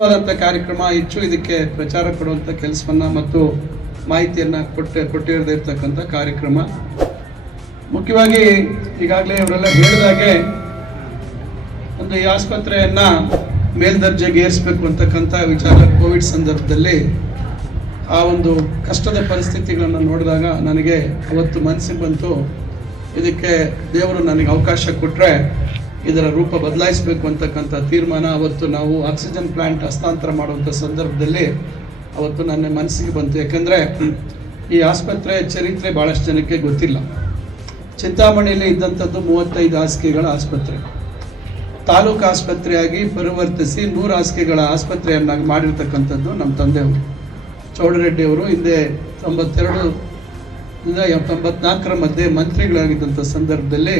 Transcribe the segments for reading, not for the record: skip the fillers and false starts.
ಕಾರ್ಯಕ್ರಮ ಹೆಚ್ಚು ಇದಕ್ಕೆ ಪ್ರಚಾರ ಕೊಡುವಂಥ ಕೆಲಸವನ್ನ ಮತ್ತು ಮಾಹಿತಿಯನ್ನು ಕೊಟ್ಟಿರತಕ್ಕಂಥ ಕಾರ್ಯಕ್ರಮ. ಮುಖ್ಯವಾಗಿ ಈಗಾಗಲೇ ಅವರೆಲ್ಲ ಹೇಳಿದಾಗೆ ಒಂದು ಈ ಆಸ್ಪತ್ರೆಯನ್ನ ಮೇಲ್ದರ್ಜೆಗೆ ಏರಿಸಬೇಕು ಅಂತಕ್ಕಂಥ ವಿಚಾರ ಕೋವಿಡ್ ಸಂದರ್ಭದಲ್ಲಿ ಆ ಒಂದು ಕಷ್ಟದ ಪರಿಸ್ಥಿತಿಗಳನ್ನು ನೋಡಿದಾಗ ನನಗೆ ಅವತ್ತು ಮನಸ್ಸಿಗೆ ಬಂತು, ಇದಕ್ಕೆ ದೇವರು ನನಗೆ ಅವಕಾಶ ಕೊಟ್ಟರೆ ಇದರ ರೂಪ ಬದಲಾಯಿಸಬೇಕು ಅಂತಕ್ಕಂಥ ತೀರ್ಮಾನ ಅವತ್ತು ನಾವು ಆಕ್ಸಿಜನ್ ಪ್ಲಾಂಟ್ ಹಸ್ತಾಂತರ ಮಾಡುವಂಥ ಸಂದರ್ಭದಲ್ಲಿ ಅವತ್ತು ನನ್ನ ಮನಸ್ಸಿಗೆ ಬಂತು. ಯಾಕಂದರೆ ಈ ಆಸ್ಪತ್ರೆ ಚರಿತ್ರೆ ಭಾಳಷ್ಟು ಜನಕ್ಕೆ ಗೊತ್ತಿಲ್ಲ. ಚಿಂತಾಮಣಿಯಲ್ಲಿ ಇದ್ದಂಥದ್ದು 35 ಹಾಸಿಗೆಗಳ ಆಸ್ಪತ್ರೆ, ತಾಲೂಕು ಆಸ್ಪತ್ರೆಯಾಗಿ ಪರಿವರ್ತಿಸಿ 100 ಹಾಸಿಗೆಗಳ ಆಸ್ಪತ್ರೆಯನ್ನಾಗಿ ಮಾಡಿರ್ತಕ್ಕಂಥದ್ದು ನಮ್ಮ ತಂದೆಯವರು ಚೌಡರೆಡ್ಡಿ ಅವರು. ಹಿಂದೆ 92ರಿಂದ 94ರ ಮಧ್ಯೆ ಮಂತ್ರಿಗಳಾಗಿದ್ದಂಥ ಸಂದರ್ಭದಲ್ಲಿ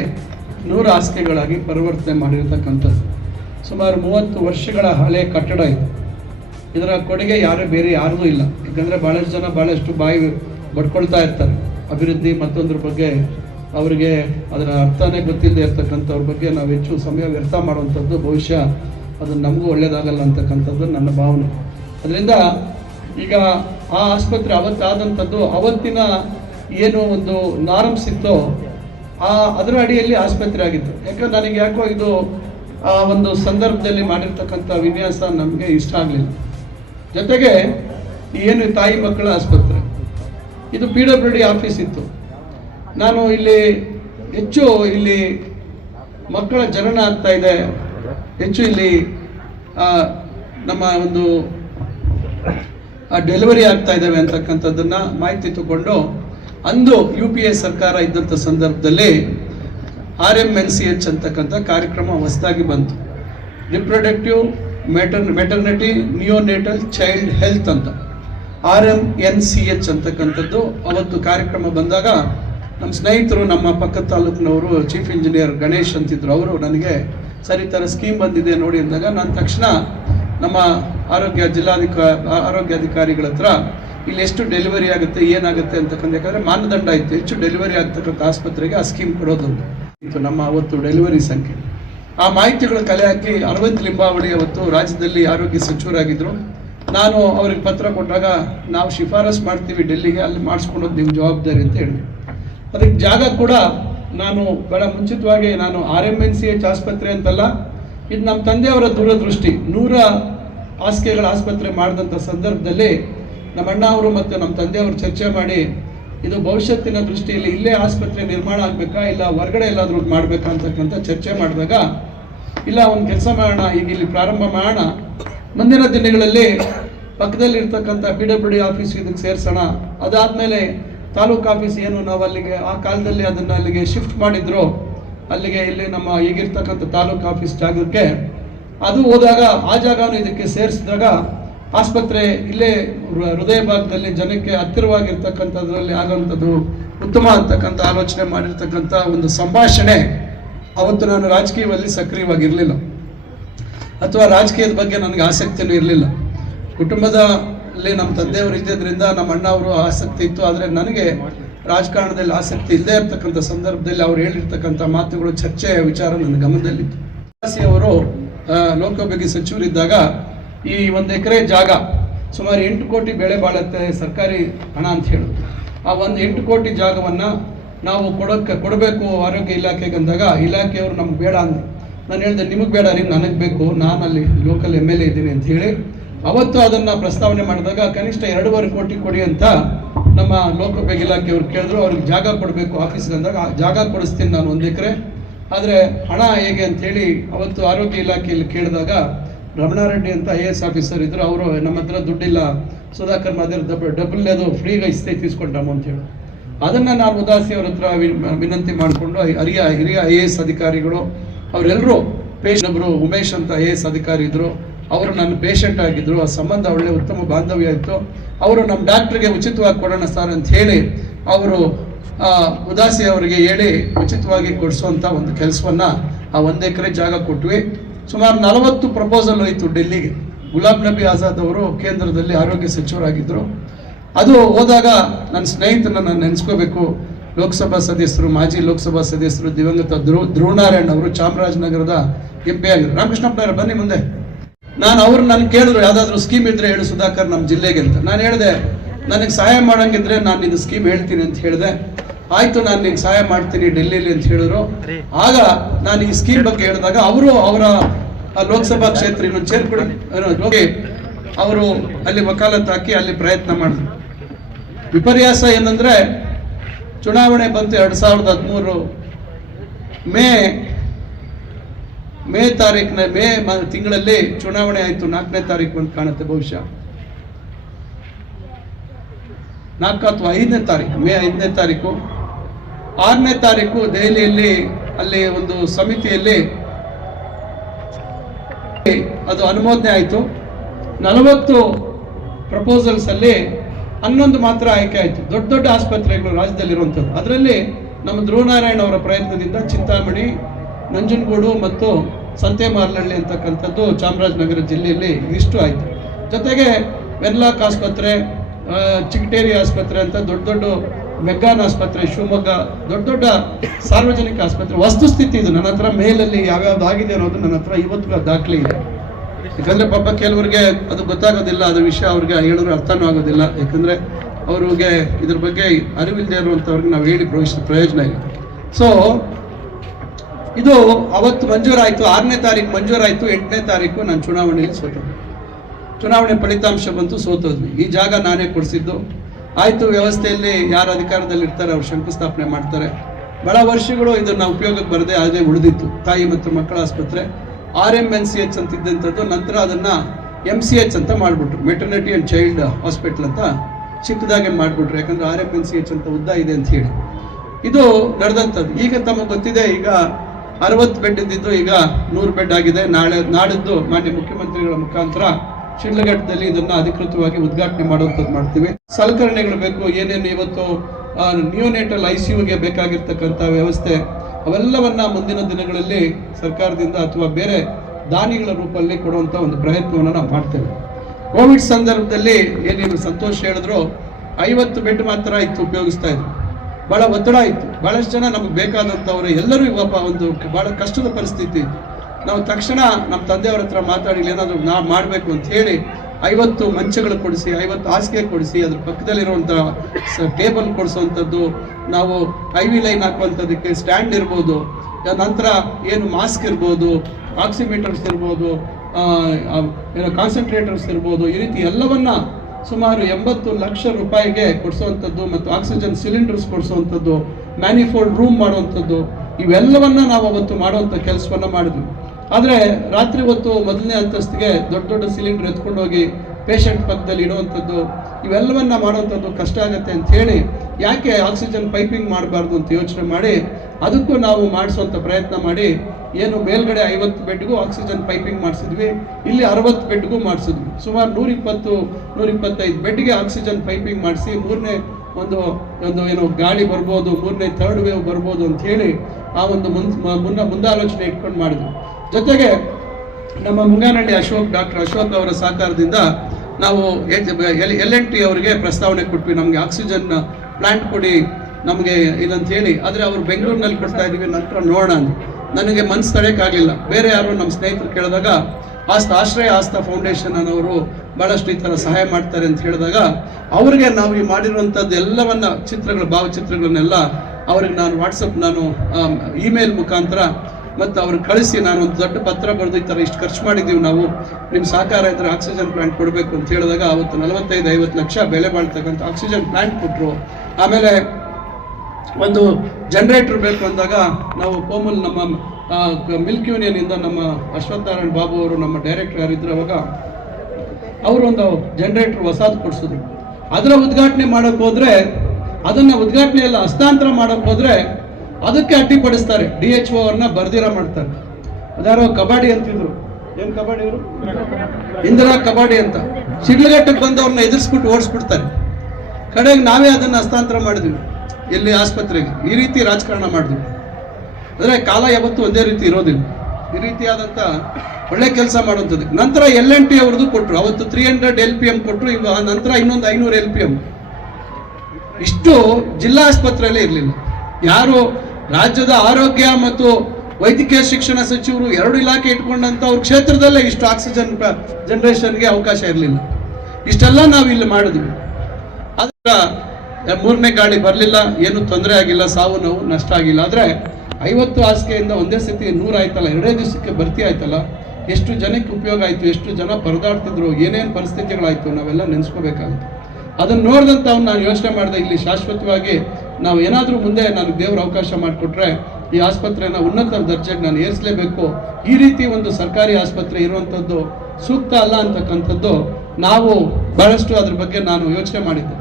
100 ಹಾಸಿಗೆಗಳಾಗಿ ಪರಿವರ್ತನೆ ಮಾಡಿರ್ತಕ್ಕಂಥದ್ದು. ಸುಮಾರು 30 ವರ್ಷಗಳ ಹಳೆಯ ಕಟ್ಟಡ ಇದು. ಇದರ ಕೊಡುಗೆ ಬೇರೆ ಯಾರಿಗೂ ಇಲ್ಲ. ಯಾಕಂದರೆ ಭಾಳಷ್ಟು ಜನ ಭಾಳಷ್ಟು ಬಾಯಿ ಬಡ್ಕೊಳ್ತಾ ಇರ್ತಾರೆ ಅಭಿವೃದ್ಧಿ ಮತ್ತೊಂದ್ರ ಬಗ್ಗೆ, ಅವರಿಗೆ ಅದರ ಅರ್ಥನೇ ಗೊತ್ತಿಲ್ಲದೆ ಇರ್ತಕ್ಕಂಥವ್ರ ಬಗ್ಗೆ ನಾವು ಹೆಚ್ಚು ಸಮಯ ವ್ಯರ್ಥ ಮಾಡುವಂಥದ್ದು ಬಹುಶಃ ಅದು ನಮಗೂ ಒಳ್ಳೆಯದಾಗಲ್ಲ ಅಂತಕ್ಕಂಥದ್ದು ನನ್ನ ಭಾವನೆ. ಅದರಿಂದ ಈಗ ಆ ಆಸ್ಪತ್ರೆ ಅವತ್ತಾದಂಥದ್ದು ಅವತ್ತಿನ ಏನು ಒಂದು ನಾರ್ಮ್ಸ್ ಇತ್ತೋ ಅದರ ಅಡಿಯಲ್ಲಿ ಆಸ್ಪತ್ರೆ ಆಗಿತ್ತು. ಯಾಕಂದ್ರೆ ನನಗೆ ಯಾಕೋ ಇದು ಆ ಒಂದು ಸಂದರ್ಭದಲ್ಲಿ ಮಾಡಿರ್ತಕ್ಕಂಥ ವಿನ್ಯಾಸ ನಮಗೆ ಇಷ್ಟ ಆಗಲಿಲ್ಲ. ಜೊತೆಗೆ ಏನು ತಾಯಿ ಮಕ್ಕಳ ಆಸ್ಪತ್ರೆ, ಇದು PWD ಆಫೀಸ್ ಇತ್ತು. ನಾನು ಹೆಚ್ಚು ಇಲ್ಲಿ ಮಕ್ಕಳ ಜನನ ಆಗ್ತಾ ಇದೆ, ಹೆಚ್ಚು ಇಲ್ಲಿ ನಮ್ಮ ಒಂದು ಡೆಲಿವರಿ ಆಗ್ತಾ ಇದ್ದಾವೆ ಅಂತಕ್ಕಂಥದ್ದನ್ನ ಮಾಹಿತಿ ತಗೊಂಡು ಅಂದು UPA ಸರ್ಕಾರ ಇದ್ದಂಥ ಸಂದರ್ಭದಲ್ಲಿ RMNCH ಅಂತಕ್ಕಂಥ ಕಾರ್ಯಕ್ರಮ ಹೊಸದಾಗಿ ಬಂತು. Reproductive maternity neonatal child health ಅಂತ RMNCH ಅಂತಕ್ಕಂಥದ್ದು ಅವತ್ತು ಕಾರ್ಯಕ್ರಮ ಬಂದಾಗ ನಮ್ಮ ಸ್ನೇಹಿತರು, ನಮ್ಮ ಪಕ್ಕದ ತಾಲೂಕಿನವರು ಚೀಫ್ ಇಂಜಿನಿಯರ್ ಗಣೇಶ್ ಅಂತಿದ್ರು, ಅವರು ನನಗೆ ಸರಿ ಥರ ಸ್ಕೀಮ್ ಬಂದಿದೆ ನೋಡಿ ಅಂದಾಗ ನಾನು ತಕ್ಷಣ ನಮ್ಮ ಆರೋಗ್ಯಾಧಿಕಾರಿಗಳ ಹತ್ರ ಇಲ್ಲಿ ಎಷ್ಟು ಡೆಲಿವರಿ ಆಗುತ್ತೆ ಏನಾಗುತ್ತೆ ಅಂತಕ್ಕಂಥ, ಯಾಕಂದರೆ ಮಾನದಂಡ ಇತ್ತು ಹೆಚ್ಚು ಡೆಲಿವರಿ ಆಗ್ತಕ್ಕಂಥ ಆಸ್ಪತ್ರೆಗೆ ಆ ಸ್ಕೀಮ್ ಕೊಡೋದೊಂದು ಇತ್ತು ನಮ್ಮ ಅವತ್ತು ಡೆಲಿವರಿ ಸಂಖ್ಯೆ. ಆ ಮಾಹಿತಿಗಳು ಕಲೆ ಹಾಕಿ ಅರವಿಂದ್ ಲಿಂಬಾವಳಿ ಅವತ್ತು ರಾಜ್ಯದಲ್ಲಿ ಆರೋಗ್ಯ ಸಚಿವರಾಗಿದ್ದರು. ನಾನು ಅವ್ರಿಗೆ ಪತ್ರ ಕೊಟ್ಟಾಗ ನಾವು ಶಿಫಾರಸ್ ಮಾಡ್ತೀವಿ ಡೆಲ್ಲಿಗೆ, ಅಲ್ಲಿ ಮಾಡಿಸ್ಕೊಳೋದು ನಿಮ್ಮ ಜವಾಬ್ದಾರಿ ಅಂತ ಹೇಳಿದೆ. ಅದಕ್ಕೆ ಜಾಗ ಕೂಡ ನಾನು ಬಹಳ ಮುಂಚಿತವಾಗಿ ನಾನು RMNCH ಆಸ್ಪತ್ರೆ ಅಂತಲ್ಲ, ಇದು ನಮ್ಮ ತಂದೆಯವರ ದೂರದೃಷ್ಟಿ. 100 ಹಾಸಿಗೆಗಳ ಆಸ್ಪತ್ರೆ ಮಾಡಿದಂಥ ಸಂದರ್ಭದಲ್ಲಿ ನಮ್ಮ ಅಣ್ಣ ಅವರು ಮತ್ತು ನಮ್ಮ ತಂದೆಯವರು ಚರ್ಚೆ ಮಾಡಿ ಇದು ಭವಿಷ್ಯತ್ತಿನ ದೃಷ್ಟಿಯಲ್ಲಿ ಇಲ್ಲೇ ಆಸ್ಪತ್ರೆ ನಿರ್ಮಾಣ ಆಗಬೇಕಾ ಇಲ್ಲ ಹೊರಗಡೆ ಎಲ್ಲಾದರೂ ಮಾಡಬೇಕಾ ಅಂತಕ್ಕಂಥ ಚರ್ಚೆ ಮಾಡಿದಾಗ, ಇಲ್ಲ ಒಂದು ಕೆಲಸ ಮಾಡೋಣ, ಈಗ ಇಲ್ಲಿ ಪ್ರಾರಂಭ ಮಾಡೋಣ, ಮುಂದಿನ ದಿನಗಳಲ್ಲಿ ಪಕ್ಕದಲ್ಲಿ ಇರ್ತಕ್ಕಂಥ PWD ಆಫೀಸ್ ಇದಕ್ಕೆ ಸೇರಿಸೋಣ, ಅದಾದಮೇಲೆ ತಾಲೂಕು ಆಫೀಸ್ ಏನು ನಾವು ಅಲ್ಲಿಗೆ ಆ ಕಾಲದಲ್ಲಿ ಅದನ್ನು ಅಲ್ಲಿಗೆ ಶಿಫ್ಟ್ ಮಾಡಿದ್ರು, ಅಲ್ಲಿಗೆ ಇಲ್ಲಿ ನಮ್ಮ ಈಗಿರ್ತಕ್ಕಂಥ ತಾಲೂಕು ಆಫೀಸ್ ಜಾಗಕ್ಕೆ ಅದು ಹೋದಾಗ ಆ ಜಾಗನೂ ಇದಕ್ಕೆ ಸೇರಿಸಿದಾಗ ಆಸ್ಪತ್ರೆ ಇಲ್ಲೇ ಹೃದಯ ಭಾಗದಲ್ಲಿ ಜನಕ್ಕೆ ಹತ್ತಿರವಾಗಿರ್ತಕ್ಕಂಥದ್ರಲ್ಲಿ ಆಗುವಂಥದ್ದು ಉತ್ತಮ ಅಂತಕ್ಕಂಥ ಆಲೋಚನೆ ಮಾಡಿರ್ತಕ್ಕಂಥ ಒಂದು ಸಂಭಾಷಣೆ. ಅವತ್ತು ನಾನು ರಾಜಕೀಯದಲ್ಲಿ ಸಕ್ರಿಯವಾಗಿರಲಿಲ್ಲ ಅಥವಾ ರಾಜಕೀಯದ ಬಗ್ಗೆ ನನಗೆ ಆಸಕ್ತಿನೂ ಇರಲಿಲ್ಲ. ಕುಟುಂಬದಲ್ಲಿ ನಮ್ಮ ತಂದೆಯವರು ಇದ್ದಿದ್ದರಿಂದ ನಮ್ಮ ಅಣ್ಣ ಅವರು ಆಸಕ್ತಿ ಇತ್ತು, ಆದರೆ ನನಗೆ ರಾಜಕಾರಣದಲ್ಲಿ ಆಸಕ್ತಿ ಇಲ್ಲದೆ ಇರ್ತಕ್ಕಂಥ ಸಂದರ್ಭದಲ್ಲಿ ಅವ್ರು ಹೇಳಿರ್ತಕ್ಕಂಥ ಮಾತುಗಳು, ಚರ್ಚೆಯ ವಿಚಾರ ನನ್ನ ಗಮನದಲ್ಲಿತ್ತು. ಅವರು ಲೋಕೋಪಯೋಗಿ ಸಚಿವರಿದ್ದಾಗ ಈ 1 ಎಕರೆ ಜಾಗ ಸುಮಾರು 8 ಕೋಟಿ ಬೆಳೆ ಬಾಳುತ್ತೆ ಸರ್ಕಾರಿ ಹಣ ಅಂತ ಹೇಳಿದ್ರು. ಆ 8 ಕೋಟಿ ಜಾಗವನ್ನು ನಾವು ಕೊಡಬೇಕು ಆರೋಗ್ಯ ಇಲಾಖೆಗೆ ಅಂದಾಗ ಇಲಾಖೆಯವರು ನಮ್ಗೆ ಬೇಡ ಅಂದರು. ನಾನು ಹೇಳಿದೆ, ನಿಮಗೆ ಬೇಡ ರೀ, ನನಗೆ ಬೇಕು, ನಾನು ಅಲ್ಲಿ ಲೋಕಲ್ MLA ಇದ್ದೀನಿ ಅಂತ ಹೇಳಿ ಅವತ್ತು ಅದನ್ನು ಪ್ರಸ್ತಾವನೆ ಮಾಡಿದಾಗ ಕನಿಷ್ಠ 2.5 ಕೋಟಿ ಕೊಡಿ ಅಂತ ನಮ್ಮ ಲೋಕೋಪಯೋಗಿ ಇಲಾಖೆಯವ್ರು ಕೇಳಿದ್ರು. ಅವ್ರಿಗೆ ಜಾಗ ಕೊಡಬೇಕು ಆಫೀಸ್ಗೆ ಅಂದಾಗ ಜಾಗ ಕೊಡಿಸ್ತೀನಿ ನಾನು 1 ಎಕರೆ, ಆದರೆ ಹಣ ಹೇಗೆ ಅಂಥೇಳಿ ಅವತ್ತು ಆರೋಗ್ಯ ಇಲಾಖೆಯಲ್ಲಿ ಕೇಳಿದಾಗ ರಮಣಾರೆಡ್ಡಿ ಅಂತ IAS ಆಫೀಸರ್ ಇದ್ರು, ಅವರು ನಮ್ಮ ಹತ್ರ ದುಡ್ಡಿಲ್ಲ, ಸುಧಾಕರ್ ಮಾದೇರ್ ಡಬಲ್ ಅದು ಫ್ರೀಗೆ ಇಸ್ಕೊಂಡಮ್ಮ ಅಂತ ಹೇಳಿ ಅದನ್ನು ನಾನು ಉದಾಸಿ ಅವ್ರ ಹತ್ರ ವಿನಂತಿ ಮಾಡಿಕೊಂಡು ಹಿರಿಯ IAS ಅಧಿಕಾರಿಗಳು ಅವರೆಲ್ಲರೂ ಒಬ್ಬರು ಉಮೇಶ್ ಅಂತ IAS ಅಧಿಕಾರಿ ಇದ್ರು, ಅವರು ನನ್ನ ಪೇಷಂಟ್ ಆಗಿದ್ರು, ಆ ಸಂಬಂಧ ಒಳ್ಳೆ ಉತ್ತಮ ಬಾಂಧವ್ಯ ಇತ್ತು. ಅವರು ನಮ್ಮ ಡಾಕ್ಟ್ರಿಗೆ ಉಚಿತವಾಗಿ ಕೊಡೋಣ ಸರ್ ಅಂತ ಹೇಳಿ ಅವರು ಉದಾಸಿ ಅವರಿಗೆ ಹೇಳಿ ಉಚಿತವಾಗಿ ಕೊಡಿಸುವಂಥ ಒಂದು ಕೆಲಸವನ್ನು ಆ 1 ಎಕರೆ ಜಾಗ ಕೊಟ್ವಿ. ಸುಮಾರು 40 ಪ್ರಪೋಸಲ್ ಹೋಯಿತು ಡೆಲ್ಲಿಗೆ. ಗುಲಾಬ್ ನಬಿ ಆಜಾದ್ ಅವರು ಕೇಂದ್ರದಲ್ಲಿ ಆರೋಗ್ಯ ಸಚಿವರಾಗಿದ್ದರು. ಅದು ಹೋದಾಗ ನನ್ನ ಸ್ನೇಹಿತರನ್ನ ನಾನು ನೆನೆಸ್ಕೋಬೇಕು, ಲೋಕಸಭಾ ಸದಸ್ಯರು, ಮಾಜಿ ಲೋಕಸಭಾ ಸದಸ್ಯರು ದಿವಂಗತ ಧ್ರುವನಾರಾಯಣ್ ಅವರು ಚಾಮರಾಜನಗರದ MP ಆಗಿದ್ರು. ರಾಮಕೃಷ್ಣಪ್ಪನವರ ಬನ್ನಿ ಮುಂದೆ. ಅವ್ರು ನನ್ ಕೇಳಿದ್ರು ಯಾವ್ದಾದ್ರು ಸ್ಕೀಮ್ ಇದ್ರೆ ಹೇಳು ಸುಧಾಕರ್ ನಮ್ಮ ಜಿಲ್ಲೆಗೆ ಅಂತ. ನಾನು ಹೇಳಿದೆ ನನಗೆ ಸಹಾಯ ಮಾಡಂಗಿದ್ರೆ ನಾನು ಇದು ಸ್ಕೀಮ್ ಹೇಳ್ತೀನಿ ಅಂತ ಹೇಳಿದೆ. ಆಯ್ತು ನಾನು ನಿಂಗೆ ಸಹಾಯ ಮಾಡ್ತೀನಿ ಡೆಲ್ಲಿಲಿ ಅಂತ ಹೇಳಿದ್ರು. ಆಗ ನಾನು ಈ ಸ್ಕೀಮ್ ಬಗ್ಗೆ ಹೇಳಿದಾಗ ಅವರು ಅವರ ಲೋಕಸಭಾ ಕ್ಷೇತ್ರ ಇನ್ನೊಂದು ಸೇರ್ಕೊಡಿ ಹೋಗಿ ಅವರು ಅಲ್ಲಿ ವಕಾಲತ್ ಹಾಕಿ ಅಲ್ಲಿ ಪ್ರಯತ್ನ ಮಾಡಿದ್ರು. ವಿಪರ್ಯಾಸ ಏನಂದ್ರೆ ಚುನಾವಣೆ ಬಂತು 2013 ಮೇ ತಾರೀಕಿನ ಮೇ ತಿಂಗಳಲ್ಲಿ ಚುನಾವಣೆ ಆಯ್ತು. 4ನೇ ತಾರೀಕು ಅಂತ ಕಾಣುತ್ತೆ, ಬಹುಶಃ 4 ಅಥವಾ 5ನೇ ತಾರೀಕು, ಮೇ 5ನೇ ತಾರೀಕು. 6ನೇ ತಾರೀಕು ದೆಹಲಿಯಲ್ಲಿ ಅಲ್ಲಿ ಒಂದು ಸಮಿತಿಯಲ್ಲಿ ಅದು ಅನುಮೋದನೆ ಆಯಿತು. 40 ಪ್ರಪೋಸಲ್ಸ್ ಅಲ್ಲಿ 11 ಮಾತ್ರ ಆಯ್ಕೆ ಆಯಿತು. ದೊಡ್ಡ ದೊಡ್ಡ ಆಸ್ಪತ್ರೆಗಳು ರಾಜ್ಯದಲ್ಲಿರುವಂಥದ್ದು. ಅದರಲ್ಲಿ ನಮ್ಮ ಧ್ರುವನಾರಾಯಣ್ ಅವರ ಪ್ರಯತ್ನದಿಂದ ಚಿಂತಾಮಣಿ, ನಂಜನಗೂಡು ಮತ್ತು ಸಂತೆಮಾರ್ಲಹಳ್ಳಿ ಅಂತಕ್ಕಂಥದ್ದು ಚಾಮರಾಜನಗರ ಜಿಲ್ಲೆಯಲ್ಲಿ ಇಷ್ಟು ಆಯಿತು. ಜೊತೆಗೆ ವೆನ್ಲಾಕ್ ಆಸ್ಪತ್ರೆ, ಚಿಕ್ಕಟೇರಿ ಆಸ್ಪತ್ರೆ ಅಂತ ದೊಡ್ಡ ದೊಡ್ಡ ಮೆಗ್ಗಾನ್ ಆಸ್ಪತ್ರೆ, ಶಿವಮೊಗ್ಗ, ದೊಡ್ಡ ದೊಡ್ಡ ಸಾರ್ವಜನಿಕ ಆಸ್ಪತ್ರೆ. ವಸ್ತುಸ್ಥಿತಿ ಇದು ನನ್ನ ಹತ್ರ ಮೇಲಲ್ಲಿ ಯಾವ್ಯಾವ್ದು ಆಗಿದೆ ಅನ್ನೋದು ನನ್ನ ಹತ್ರ ಇವತ್ತು ದಾಖಲೆ ಇದೆ. ಯಾಕಂದ್ರೆ ಪಾಪ ಕೆಲವರಿಗೆ ಅದು ಗೊತ್ತಾಗೋದಿಲ್ಲ, ಅದ್ರ ವಿಷಯ ಅವ್ರಿಗೆ ಹೇಳಿದ್ರೆ ಅರ್ಥನೂ ಆಗೋದಿಲ್ಲ. ಯಾಕಂದ್ರೆ ಅವ್ರಿಗೆ ಇದ್ರ ಬಗ್ಗೆ ಅರಿವಿಲ್ಲದೆ ಇರುವಂತವ್ರಿಗೆ ನಾವು ಹೇಳಿ ಪ್ರಯೋಜನ ಇಲ್ಲ. ಸೊ ಇದು ಅವತ್ತು ಮಂಜೂರಾಯಿತು. 6ನೇ ತಾರೀಕು ಮಂಜೂರಾಯಿತು. 8ನೇ ತಾರೀಕು ನಾನು ಚುನಾವಣೆಯಲ್ಲಿ ಸೋತದ್ದು. ಚುನಾವಣೆ ಫಲಿತಾಂಶ ಬಂತು, ಸೋತೋದ್ವಿ. ಈ ಜಾಗ ನಾನೇ ಕೊಡಿಸಿದ್ದು. ಆಯ್ತು, ವ್ಯವಸ್ಥೆಯಲ್ಲಿ ಯಾರು ಅಧಿಕಾರದಲ್ಲಿ ಇರ್ತಾರೆ ಅವ್ರು ಶಂಕುಸ್ಥಾಪನೆ ಮಾಡ್ತಾರೆ. ಬಹಳ ವರ್ಷಗಳು ಇದನ್ನ ಉಪಯೋಗಕ್ಕೆ ಬರದೆ ಅದೇ ಉಳಿದಿತ್ತು. ತಾಯಿ ಮತ್ತು ಮಕ್ಕಳ ಆಸ್ಪತ್ರೆ RMNCH ಅಂತ ಇದ್ದಂಥದ್ದು, ನಂತರ ಅದನ್ನ MCH ಅಂತ ಮಾಡ್ಬಿಟ್ರು, ಮೆಟರ್ನಿಟಿ ಅಂಡ್ ಚೈಲ್ಡ್ ಹಾಸ್ಪಿಟಲ್ ಅಂತ ಚಿಕ್ಕದಾಗೆ ಮಾಡ್ಬಿಟ್ರು. ಯಾಕಂದ್ರೆ RMNCH ಅಂತ ಉದ್ದ ಇದೆ ಅಂತ ಹೇಳಿ ಇದು ನಡೆದಂಥದ್ದು. ಈಗ ತಮಗೆ ಗೊತ್ತಿದೆ, ಈಗ 60 ಬೆಡ್ ಇದ್ದಿದ್ದು ಈಗ 100 ಬೆಡ್ ಆಗಿದೆ. ನಾಡಿದ್ದು ಮಾನ್ಯ ಮುಖ್ಯಮಂತ್ರಿಗಳ ಮುಖಾಂತರ ಶಿಡ್ಲಘಟ್ಟದಲ್ಲಿ ಇದನ್ನ ಅಧಿಕೃತವಾಗಿ ಉದ್ಘಾಟನೆ ಮಾಡುವಂಥದ್ದು ಮಾಡ್ತೀವಿ. ಸಲಕರಣೆಗಳು ಬೇಕು, ಏನೇನು ಇವತ್ತು ನಿಯೋನೇಟಲ್ ICUಗೆ ಬೇಕಾಗಿರ್ತಕ್ಕಂಥ ವ್ಯವಸ್ಥೆ ಅವೆಲ್ಲವನ್ನ ಮುಂದಿನ ದಿನಗಳಲ್ಲಿ ಸರ್ಕಾರದಿಂದ ಅಥವಾ ಬೇರೆ ದಾನಿಗಳ ರೂಪದಲ್ಲಿ ಕೊಡುವಂತ ಒಂದು ಪ್ರಯತ್ನವನ್ನು ನಾವು ಮಾಡ್ತೇವೆ. ಕೋವಿಡ್ ಸಂದರ್ಭದಲ್ಲಿ ಏನೇನು ಸಂತೋಷ್ ಹೇಳಿದ್ರು, 50 ಬೆಡ್ ಮಾತ್ರ ಇತ್ತು ಉಪಯೋಗಿಸ್ತಾ ಇದ್ರು. ಬಹಳ ಒತ್ತಡ ಇತ್ತು. ಬಹಳಷ್ಟು ಜನ ನಮ್ಗೆ ಬೇಕಾದಂಥವ್ರು ಎಲ್ಲರೂ ಇವಾಗ ಒಂದು ಬಹಳ ಕಷ್ಟದ ಪರಿಸ್ಥಿತಿ ಇತ್ತು. ನಾವು ತಕ್ಷಣ ನಮ್ಮ ತಂದೆಯವ್ರ ಹತ್ರ ಮಾತಾಡಿ ಏನಾದರೂ ನಾವು ಮಾಡಬೇಕು ಅಂತ ಹೇಳಿ 50 ಮಂಚಗಳು ಕೊಡಿಸಿ, 50 ಹಾಸಿಗೆ ಕೊಡಿಸಿ, ಅದ್ರ ಪಕ್ಕದಲ್ಲಿರುವಂಥ ಟೇಬಲ್ ಕೊಡಿಸುವಂಥದ್ದು, ನಾವು IV ಲೈನ್ ಹಾಕುವಂಥದ್ದಕ್ಕೆ ಸ್ಟ್ಯಾಂಡ್ ಇರ್ಬೋದು, ನಂತರ ಏನು ಮಾಸ್ಕ್ ಇರ್ಬೋದು, ಆಕ್ಸಿಮೀಟರ್ಸ್ ಇರ್ಬೋದು, ಏನೋ ಕಾನ್ಸಂಟ್ರೇಟರ್ಸ್ ಇರ್ಬೋದು, ಈ ರೀತಿ ಎಲ್ಲವನ್ನ ಸುಮಾರು 80 ಲಕ್ಷ ರೂಪಾಯಿಗೆ ಕೊಡಿಸುವಂಥದ್ದು ಮತ್ತು ಆಕ್ಸಿಜನ್ ಸಿಲಿಂಡರ್ಸ್ ಕೊಡಿಸುವಂಥದ್ದು, ಮ್ಯಾನಿಫೋಲ್ಡ್ ರೂಮ್ ಮಾಡುವಂಥದ್ದು, ಇವೆಲ್ಲವನ್ನ ನಾವು ಅವತ್ತು ಮಾಡುವಂಥ ಕೆಲಸವನ್ನ ಮಾಡಿದ್ವಿ. ಆದರೆ ರಾತ್ರಿ ಹೊತ್ತು 1ನೇ ಅಂತಸ್ತಿಗೆ ದೊಡ್ಡ ದೊಡ್ಡ ಸಿಲಿಂಡರ್ ಎತ್ಕೊಂಡೋಗಿ ಪೇಷಂಟ್ ಪಕ್ಕದಲ್ಲಿ ಇಡುವಂಥದ್ದು, ಇವೆಲ್ಲವನ್ನ ಮಾಡುವಂಥದ್ದು ಕಷ್ಟ ಆಗುತ್ತೆ ಅಂತ ಹೇಳಿ ಯಾಕೆ ಆಕ್ಸಿಜನ್ ಪೈಪಿಂಗ್ ಮಾಡಬಾರ್ದು ಅಂತ ಯೋಚನೆ ಮಾಡಿ ಅದಕ್ಕೂ ನಾವು ಮಾಡಿಸುವಂಥ ಪ್ರಯತ್ನ ಮಾಡಿ ಏನು ಮೇಲ್ಗಡೆ 50 ಬೆಡ್ಗೂ ಆಕ್ಸಿಜನ್ ಪೈಪಿಂಗ್ ಮಾಡಿಸಿದ್ವಿ, ಇಲ್ಲಿ 60 ಬೆಡ್ಗೂ ಮಾಡಿಸಿದ್ವಿ. ಸುಮಾರು 120-125 ಬೆಡ್ಗೆ ಆಕ್ಸಿಜನ್ ಪೈಪಿಂಗ್ ಮಾಡಿಸಿ 3ನೇ ಒಂದು ಏನು ಗಾಳಿ ಬರ್ಬೋದು, 3ನೇ ಥರ್ಡ್ ವೇವ್ ಬರ್ಬೋದು ಅಂತ ಹೇಳಿ ಆ ಒಂದು ಮುಂದಾಲೋಚನೆ ಇಟ್ಕೊಂಡು ಮಾಡಿದ್ವಿ. ಜೊತೆಗೆ ನಮ್ಮ ಮುಂಗಾನಹಳ್ಳಿ ಡಾಕ್ಟರ್ ಅಶೋಕ್ ಅವರ ಸಹಕಾರದಿಂದ ನಾವು L&T ಅವರಿಗೆ ಪ್ರಸ್ತಾವನೆ ಕೊಟ್ವಿ, ನಮಗೆ ಆಕ್ಸಿಜನ್ ಪ್ಲಾಂಟ್ ಕೊಡಿ ನಮಗೆ ಇದಂತ ಹೇಳಿ. ಆದರೆ ಅವರು ಬೆಂಗಳೂರಿನಲ್ಲಿ ಕೊಡ್ತಾ ಇದೀವಿ, ನಂತರ ನೋಡೋಣ ಅಂತ. ನನಗೆ ಮನಸ್ಸು ತಡೆಯೋಕ್ಕಾಗಲಿಲ್ಲ. ಬೇರೆ ಯಾರು ನಮ್ಮ ಸ್ನೇಹಿತರು ಕೇಳಿದಾಗ ಆಶ್ರಯ ಆಸ್ಥಾ ಫೌಂಡೇಶನ್ ಅನ್ನೋರು ಬಹಳಷ್ಟು ಈ ಥರ ಸಹಾಯ ಮಾಡ್ತಾರೆ ಅಂತ ಹೇಳಿದಾಗ ಅವ್ರಿಗೆ ನಾವು ಈ ಮಾಡಿರುವಂಥದ್ದು ಎಲ್ಲವನ್ನ ಭಾವಚಿತ್ರಗಳನ್ನೆಲ್ಲ ಅವ್ರಿಗೆ ನಾನು ನಾನು ಇಮೇಲ್ ಮುಖಾಂತರ ಮತ್ತು ಅವ್ರಿಗೆ ಕಳಿಸಿ ನಾನು ಒಂದು ದೊಡ್ಡ ಪತ್ರ ಬರೆದು ಈ ಥರ ಇಷ್ಟು ಖರ್ಚು ಮಾಡಿದ್ದೀವಿ, ನಾವು ನಿಮ್ಮ ಸಹಕಾರ ಇದ್ದರೆ ಆಕ್ಸಿಜನ್ ಪ್ಲಾಂಟ್ ಕೊಡಬೇಕು ಅಂತ ಹೇಳಿದಾಗ ಅವತ್ತು 45-50 ಲಕ್ಷ ಬೆಲೆ ಬಾಳ್ತಕ್ಕಂಥ ಆಕ್ಸಿಜನ್ ಪ್ಲಾಂಟ್ ಕೊಟ್ಟರು. ಆಮೇಲೆ ಒಂದು ಜನರೇಟರ್ ಬೇಕು ಅಂದಾಗ ನಾವು ಕೋಮಲ್ ನಮ್ಮ ಮಿಲ್ಕ್ ಯೂನಿಯನಿಂದ ನಮ್ಮ ಅಶ್ವತ್ಥನಾರಾಯಣ ಬಾಬು ಅವರು ನಮ್ಮ ಡೈರೆಕ್ಟರ್ ಯಾರಿದ್ರು ಅವಾಗ ಅವರೊಂದು ಜನರೇಟರ್ ಹೊಸದು ಕೊಡಿಸಿದ್ರು. ಅದರ ಉದ್ಘಾಟನೆ ಮಾಡೋಕ್ಕೆ ಹೋದ್ರೆ ಅದನ್ನ ಉದ್ಘಾಟನೆ ಎಲ್ಲ ಹಸ್ತಾಂತರ ಮಾಡೋಕ್ಕೆ ಹೋದ್ರೆ ಅದಕ್ಕೆ ಅಡ್ಡಿಪಡಿಸ್ತಾರೆ. DHO ಅವ್ರನ್ನ ಬರ್ದಿರ ಮಾಡ್ತಾರೆ. ಅದಾರೋ ಕಬಡ್ಡಿ ಅಂತಿದ್ರು, ಏನ್ ಕಬಡ್ಡಿ ಅವರು ಇಂದಿರಾ ಕಬಡ್ಡಿ ಅಂತ ಶಿಡ್ಲಘಟ್ಟಕ್ಕೆ ಬಂದವ್ರನ್ನ ಎದುರಿಸ್ಬಿಟ್ಟು ಓಡಿಸ್ಬಿಡ್ತಾರೆ. ಕಡೆಗೆ ನಾವೇ ಅದನ್ನ ಹಸ್ತಾಂತರ ಮಾಡಿದ್ವಿ ಇಲ್ಲಿ ಆಸ್ಪತ್ರೆಗೆ. ಈ ರೀತಿ ರಾಜಕಾರಣ ಮಾಡಿದ್ವಿ. ಅಂದ್ರೆ ಕಾಲ ಯಾವತ್ತೂ ಒಂದೇ ರೀತಿ ಇರೋದಿಲ್ಲ. ಈ ರೀತಿಯಾದಂತ ಒಳ್ಳೆ ಕೆಲಸ ಮಾಡುವಂಥದ್ದು. ನಂತರ L&T ಅವ್ರದ್ದು ಕೊಟ್ಟರು. ಅವತ್ತು 300 LPM ಕೊಟ್ಟರು. ಈಗ ನಂತರ ಇನ್ನೊಂದು 500 LPM. ಇಷ್ಟು ಜಿಲ್ಲಾ ಆಸ್ಪತ್ರೆಯಲ್ಲೇ ಇರಲಿಲ್ಲ. ಯಾರು ರಾಜ್ಯದ ಆರೋಗ್ಯ ಮತ್ತು ವೈದ್ಯಕೀಯ ಶಿಕ್ಷಣ ಸಚಿವರು 2 ಇಲಾಖೆ ಇಟ್ಕೊಂಡಂತ ಅವ್ರ ಕ್ಷೇತ್ರದಲ್ಲೇ ಇಷ್ಟು ಆಕ್ಸಿಜನ್ ಜನರೇಷನ್ಗೆ ಅವಕಾಶ ಇರಲಿಲ್ಲ. ಇಷ್ಟೆಲ್ಲ ನಾವು ಇಲ್ಲಿ ಮಾಡಿದ್ವಿ. ಆದ್ರೆ 3ನೇ ಗಾಳಿ ಬರಲಿಲ್ಲ, ಏನು ತೊಂದರೆ ಆಗಿಲ್ಲ, ಸಾವು ನೋವು ನಷ್ಟ ಆಗಿಲ್ಲ. ಆದರೆ 50 ಹಾಸಿಗೆಯಿಂದ ಒಂದೇ ಸತಿ 100 ಆಯ್ತಲ್ಲ, 2 ದಿವಸಕ್ಕೆ ಭರ್ತಿ ಆಯ್ತಲ್ಲ, ಎಷ್ಟು ಜನಕ್ಕೆ ಉಪಯೋಗ ಆಯಿತು, ಎಷ್ಟು ಜನ ಪರದಾಡ್ತಿದ್ರು, ಏನೇನು ಪರಿಸ್ಥಿತಿಗಳಾಯಿತು ನಾವೆಲ್ಲ ನೆನೆಸ್ಕೋಬೇಕಾಗುತ್ತೆ. ಅದನ್ನು ನೋಡಿದಂತ ನಾನು ಯೋಚನೆ ಮಾಡಿದೆ, ಇಲ್ಲಿ ಶಾಶ್ವತವಾಗಿ ನಾವು ಏನಾದರೂ ಮುಂದೆ ನನಗೆ ದೇವರು ಅವಕಾಶ ಮಾಡಿಕೊಟ್ರೆ ಈ ಆಸ್ಪತ್ರೆನ ಉನ್ನತ ದರ್ಜೆಗೆ ನಾನು ಏರಿಸಲೇಬೇಕು. ಈ ರೀತಿ ಒಂದು ಸರ್ಕಾರಿ ಆಸ್ಪತ್ರೆ ಇರುವಂಥದ್ದು ಸೂಕ್ತ ಅಲ್ಲ ಅಂತಕ್ಕಂಥದ್ದು ನಾವು ಬಹಳಷ್ಟು ಅದ್ರ ಬಗ್ಗೆ ನಾನು ಯೋಚನೆ ಮಾಡಿದ್ದೆ.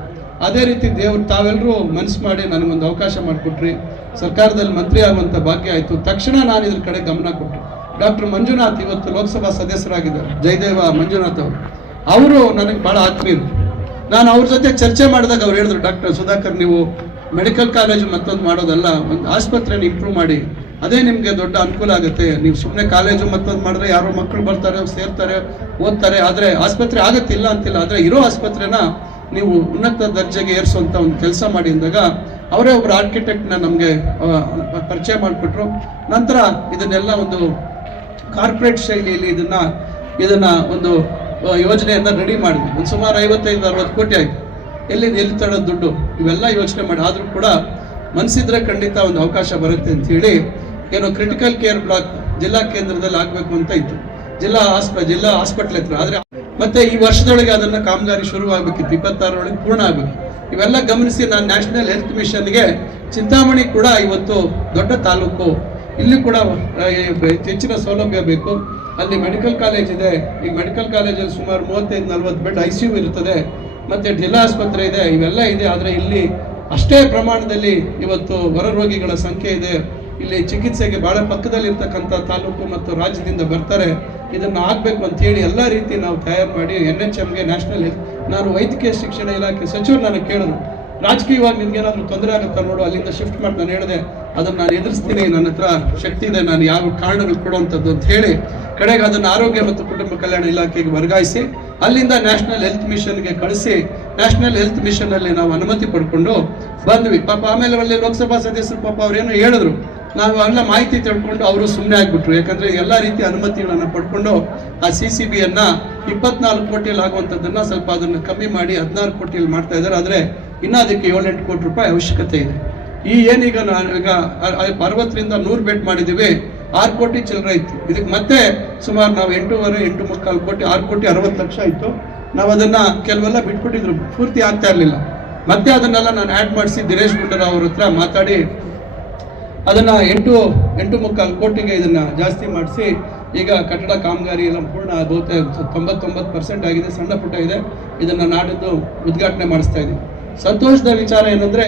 ಅದೇ ರೀತಿ ದೇವರು ತಾವೆಲ್ಲರೂ ಮನಸ್ಸು ಮಾಡಿ ನನಗೊಂದು ಅವಕಾಶ ಮಾಡಿಕೊಟ್ರಿ. ಸರ್ಕಾರದಲ್ಲಿ ಮಂತ್ರಿ ಆಗುವಂಥ ಭಾಗ್ಯ ಆಯಿತು. ತಕ್ಷಣ ನಾನು ಇದ್ರ ಕಡೆ ಗಮನ ಕೊಟ್ಟೆ. ಡಾಕ್ಟರ್ ಮಂಜುನಾಥ್ ಇವತ್ತು ಲೋಕಸಭಾ ಸದಸ್ಯರಾಗಿದ್ದಾರೆ, ಜಯದೇವ ಮಂಜುನಾಥ್ ಅವರು ನನಗೆ ಭಾಳ ಆತ್ಮೀಯರು. ನಾನು ಅವ್ರ ಜೊತೆ ಚರ್ಚೆ ಮಾಡಿದಾಗ ಅವ್ರು ಹೇಳಿದ್ರು, ಡಾಕ್ಟರ್ ಸುಧಾಕರ್, ನೀವು ಮೆಡಿಕಲ್ ಕಾಲೇಜು ಮತ್ತೊಂದು ಮಾಡೋದಲ್ಲ, ಒಂದು ಆಸ್ಪತ್ರೆನ ಇಂಪ್ರೂವ್ ಮಾಡಿ, ಅದೇ ನಿಮಗೆ ದೊಡ್ಡ ಅನುಕೂಲ ಆಗುತ್ತೆ. ನೀವು ಸುಮ್ಮನೆ ಕಾಲೇಜು ಮತ್ತೊಂದು ಮಾಡಿದ್ರೆ ಯಾರೋ ಮಕ್ಕಳು ಬರ್ತಾರೆ, ಸೇರ್ತಾರೆ, ಓದ್ತಾರೆ, ಆದರೆ ಆಸ್ಪತ್ರೆ ಆಗತ್ತಿಲ್ಲ ಅಂತಿಲ್ಲ. ಆದರೆ ಇರೋ ಆಸ್ಪತ್ರೆನ ನೀವು ಉನ್ನತ ದರ್ಜೆಗೆ ಏರಿಸುವಂಥ ಒಂದು ಕೆಲಸ ಮಾಡಿ ಅಂದಾಗ ಅವರೇ ಒಬ್ಬರು ಆರ್ಕಿಟೆಕ್ಟ್ನ ನಮಗೆ ಪರಿಚಯ ಮಾಡಿಕೊಟ್ರು. ನಂತರ ಇದನ್ನೆಲ್ಲ ಒಂದು ಕಾರ್ಪೊರೇಟ್ ಶೈಲಿಯಲ್ಲಿ ಇದನ್ನ ಒಂದು ಯೋಜನೆಯನ್ನು ರೆಡಿ ಮಾಡಿದ್ವಿ. ಒಂದು ಸುಮಾರು 55-60 ಕೋಟಿ ಆಯಿತು. ಎಲ್ಲಿ ತಡೋದು ದುಡ್ಡು ಇವೆಲ್ಲ ಯೋಚನೆ ಮಾಡಿ, ಆದರೂ ಕೂಡ ಮನಸ್ಸಿದ್ರೆ ಖಂಡಿತ ಒಂದು ಅವಕಾಶ ಬರುತ್ತೆ ಅಂತ ಹೇಳಿ ಏನೋ ಕ್ರಿಟಿಕಲ್ ಕೇರ್ ಬ್ಲಾಕ್ ಜಿಲ್ಲಾ ಕೇಂದ್ರದಲ್ಲಿ ಆಗಬೇಕು ಅಂತ ಇತ್ತು, ಜಿಲ್ಲಾ ಹಾಸ್ಪಿಟಲ್ ಹತ್ರ. ಆದರೆ ಮತ್ತೆ ಈ ವರ್ಷದೊಳಗೆ ಅದನ್ನ ಕಾಮಗಾರಿ ಶುರು ಆಗಬೇಕಿತ್ತು, 26ರೊಳಗೆ ಪೂರ್ಣ ಆಗಬೇಕು. ಇವೆಲ್ಲ ಗಮನಿಸಿ ನಾನು ನ್ಯಾಷನಲ್ ಹೆಲ್ತ್ ಮಿಷನ್ಗೆ ಚಿಂತಾಮಣಿ ಕೂಡ ಇವತ್ತು ದೊಡ್ಡ ತಾಲೂಕು, ಇಲ್ಲಿ ಕೂಡ ಹೆಚ್ಚಿನ ಸೌಲಭ್ಯ ಬೇಕು. ಅಲ್ಲಿ ಮೆಡಿಕಲ್ ಕಾಲೇಜ್ ಇದೆ. ಈ ಮೆಡಿಕಲ್ ಕಾಲೇಜಲ್ಲಿ ಸುಮಾರು 35-40 ಬೆಡ್ ICU ಇರ್ತದೆ, ಮತ್ತೆ ಜಿಲ್ಲಾ ಆಸ್ಪತ್ರೆ ಇದೆ, ಇವೆಲ್ಲ ಇದೆ. ಆದರೆ ಇಲ್ಲಿ ಅಷ್ಟೇ ಪ್ರಮಾಣದಲ್ಲಿ ಇವತ್ತು ಹೊರ ರೋಗಿಗಳ ಸಂಖ್ಯೆ ಇದೆ. ಇಲ್ಲಿ ಚಿಕಿತ್ಸೆಗೆ ಬಹಳ ಪಕ್ಕದಲ್ಲಿ ಇರ್ತಕ್ಕಂಥ ತಾಲೂಕು ಮತ್ತು ರಾಜ್ಯದಿಂದ ಬರ್ತಾರೆ. ಇದನ್ನ ಆಗ್ಬೇಕು ಅಂತ ಹೇಳಿ ಎಲ್ಲ ರೀತಿ ನಾವು ತಯಾರು ಮಾಡಿ NHMಗೆ ನ್ಯಾಷನಲ್ ಹೆಲ್ತ್, ನಾನು ವೈದ್ಯಕೀಯ ಶಿಕ್ಷಣ ಇಲಾಖೆ ಸಚಿವರು ನನಗೆ ಕೇಳಿದ್ರು, ರಾಜಕೀಯವಾಗಿ ನಿಮ್ಗೇನಾದ್ರೂ ತೊಂದರೆ ಆಗುತ್ತಾ ನೋಡು, ಅಲ್ಲಿಂದ ಶಿಫ್ಟ್ ಮಾಡಿ. ನಾನು ಹೇಳಿದೆ, ಅದನ್ನು ನಾನು ಎದುರಿಸ್ತೀನಿ, ನನ್ನ ಹತ್ರ ಶಕ್ತಿ ಇದೆ, ನಾನು ಯಾವ ಕಾರಣಗಳು ಕೊಡುವಂಥದ್ದು ಅಂತ ಹೇಳಿ ಕಡೆಗೆ ಅದನ್ನು ಆರೋಗ್ಯ ಮತ್ತು ಕುಟುಂಬ ಕಲ್ಯಾಣ ಇಲಾಖೆಗೆ ವರ್ಗಾಯಿಸಿ ಅಲ್ಲಿಂದ ನ್ಯಾಷನಲ್ ಹೆಲ್ತ್ ಮಿಷನ್ಗೆ ಕಳಿಸಿ ನ್ಯಾಷನಲ್ ಹೆಲ್ತ್ ಮಿಷನ್ ಅಲ್ಲಿ ನಾವು ಅನುಮತಿ ಪಡ್ಕೊಂಡು ಬಂದ್ವಿ. ಪಾಪ ಆಮೇಲೆ ಅಲ್ಲಿ ಲೋಕಸಭಾ ಸದಸ್ಯರು ಪಾಪ ಅವ್ರೇನೋ ಹೇಳಿದ್ರು, ನಾವು ಎಲ್ಲ ಮಾಹಿತಿ ತಿಳ್ಕೊಂಡು ಅವರು ಸುಮ್ಮನೆ ಆಗ್ಬಿಟ್ರು. ಯಾಕಂದ್ರೆ ಎಲ್ಲ ರೀತಿಯ ಅನುಮತಿಗಳನ್ನ ಪಡ್ಕೊಂಡು ಆ CCBಯನ್ನ 24 ಕೋಟಿಯಲ್ಲಿ ಆಗುವಂಥದ್ದನ್ನ ಸ್ವಲ್ಪ ಅದನ್ನು ಕಮ್ಮಿ ಮಾಡಿ 16 ಕೋಟಿಯಲ್ಲಿ ಮಾಡ್ತಾ ಇದ್ದಾರೆ. ಆದರೆ ಇನ್ನೂ ಅದಕ್ಕೆ 7-8 ಕೋಟಿ ರೂಪಾಯಿ ಅವಶ್ಯಕತೆ ಇದೆ. ಈ ಏನೀಗ ನಾವೀಗ 60ರಿಂದ 100 ಬೆಡ್ ಮಾಡಿದ್ದೀವಿ, 6 ಕೋಟಿ ಚಿಲ್ಲರೆ ಇತ್ತು. ಇದಕ್ಕೆ ಮತ್ತೆ ಸುಮಾರು ನಾವು 8.5 ಕೋಟಿ, 6 ಕೋಟಿ 60 ಲಕ್ಷ ಇತ್ತು. ನಾವು ಅದನ್ನ ಕೆಲವೆಲ್ಲ ಬಿಟ್ಬಿಟ್ಟಿದ್ರು, ಪೂರ್ತಿ ಆಗ್ತಾ ಇರಲಿಲ್ಲ. ಮತ್ತೆ ಅದನ್ನೆಲ್ಲ ನಾನು ಆ್ಯಡ್ ಮಾಡಿಸಿ ದಿನೇಶ್ ಗುಂಡೂರಾವ್ ಅವ್ರ ಹತ್ರ ಮಾತಾಡಿ ಅದನ್ನ 8.5 ಕೋಟಿಗೆ ಇದನ್ನ ಜಾಸ್ತಿ ಮಾಡಿಸಿ ಈಗ ಕಟ್ಟಡ ಕಾಮಗಾರಿ ಎಲ್ಲ ಪೂರ್ಣ ಬಹುತೇಕ 99% ಆಗಿದೆ. ಸಣ್ಣ ಪುಟ್ಟ ಇದೆ. ಇದನ್ನ ನಾಡಿದ್ದು ಉದ್ಘಾಟನೆ ಮಾಡಿಸ್ತಾ ಇದ್ದೀವಿ. ಸಂತೋಷದ ವಿಚಾರ ಏನಂದ್ರೆ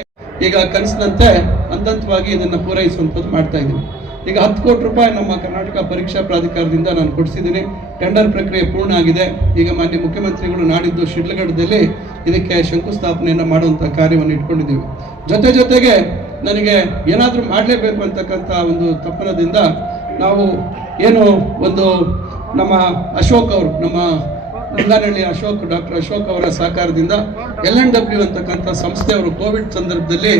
ಈಗ ಕನಸಿನಂತೆ ಹಂತವಾಗಿ ಇದನ್ನ ಪೂರೈಸುವಂಥದ್ದು ಮಾಡ್ತಾ ಇದ್ದೀವಿ. ಈಗ 10 ಕೋಟಿ ರೂಪಾಯಿ ನಮ್ಮ ಕರ್ನಾಟಕ ಪರೀಕ್ಷಾ ಪ್ರಾಧಿಕಾರದಿಂದ ನಾನು ಕೊಡಿಸಿದ್ದೀನಿ. ಟೆಂಡರ್ ಪ್ರಕ್ರಿಯೆ ಪೂರ್ಣ ಆಗಿದೆ. ಈಗ ಮಾನ್ಯ ಮುಖ್ಯಮಂತ್ರಿಗಳು ನಾಡಿದ್ದು ಶಿಡ್ಲಘಟ್ಟದಲ್ಲಿ ಇದಕ್ಕೆ ಶಂಕುಸ್ಥಾಪನೆಯನ್ನು ಮಾಡುವಂಥ ಕಾರ್ಯವನ್ನು ಇಟ್ಕೊಂಡಿದ್ದೀವಿ. ಜೊತೆಗೆ ನನಗೆ ಏನಾದರೂ ಮಾಡಲೇಬೇಕು ಅಂತಕ್ಕಂಥ ಒಂದು ತಪ್ಪನದಿಂದ ನಾವು ಏನು ಒಂದು ನಮ್ಮ ಅಶೋಕ್ ಅವರು, ನಮ್ಮ ಲಿಂಗಾನಹಳ್ಳಿ ಅಶೋಕ್, ಡಾಕ್ಟರ್ ಅಶೋಕ್ ಅವರ ಸಹಕಾರದಿಂದ LNW ಅಂತಕ್ಕಂಥ ಸಂಸ್ಥೆಯವರು ಕೋವಿಡ್ ಸಂದರ್ಭದಲ್ಲಿ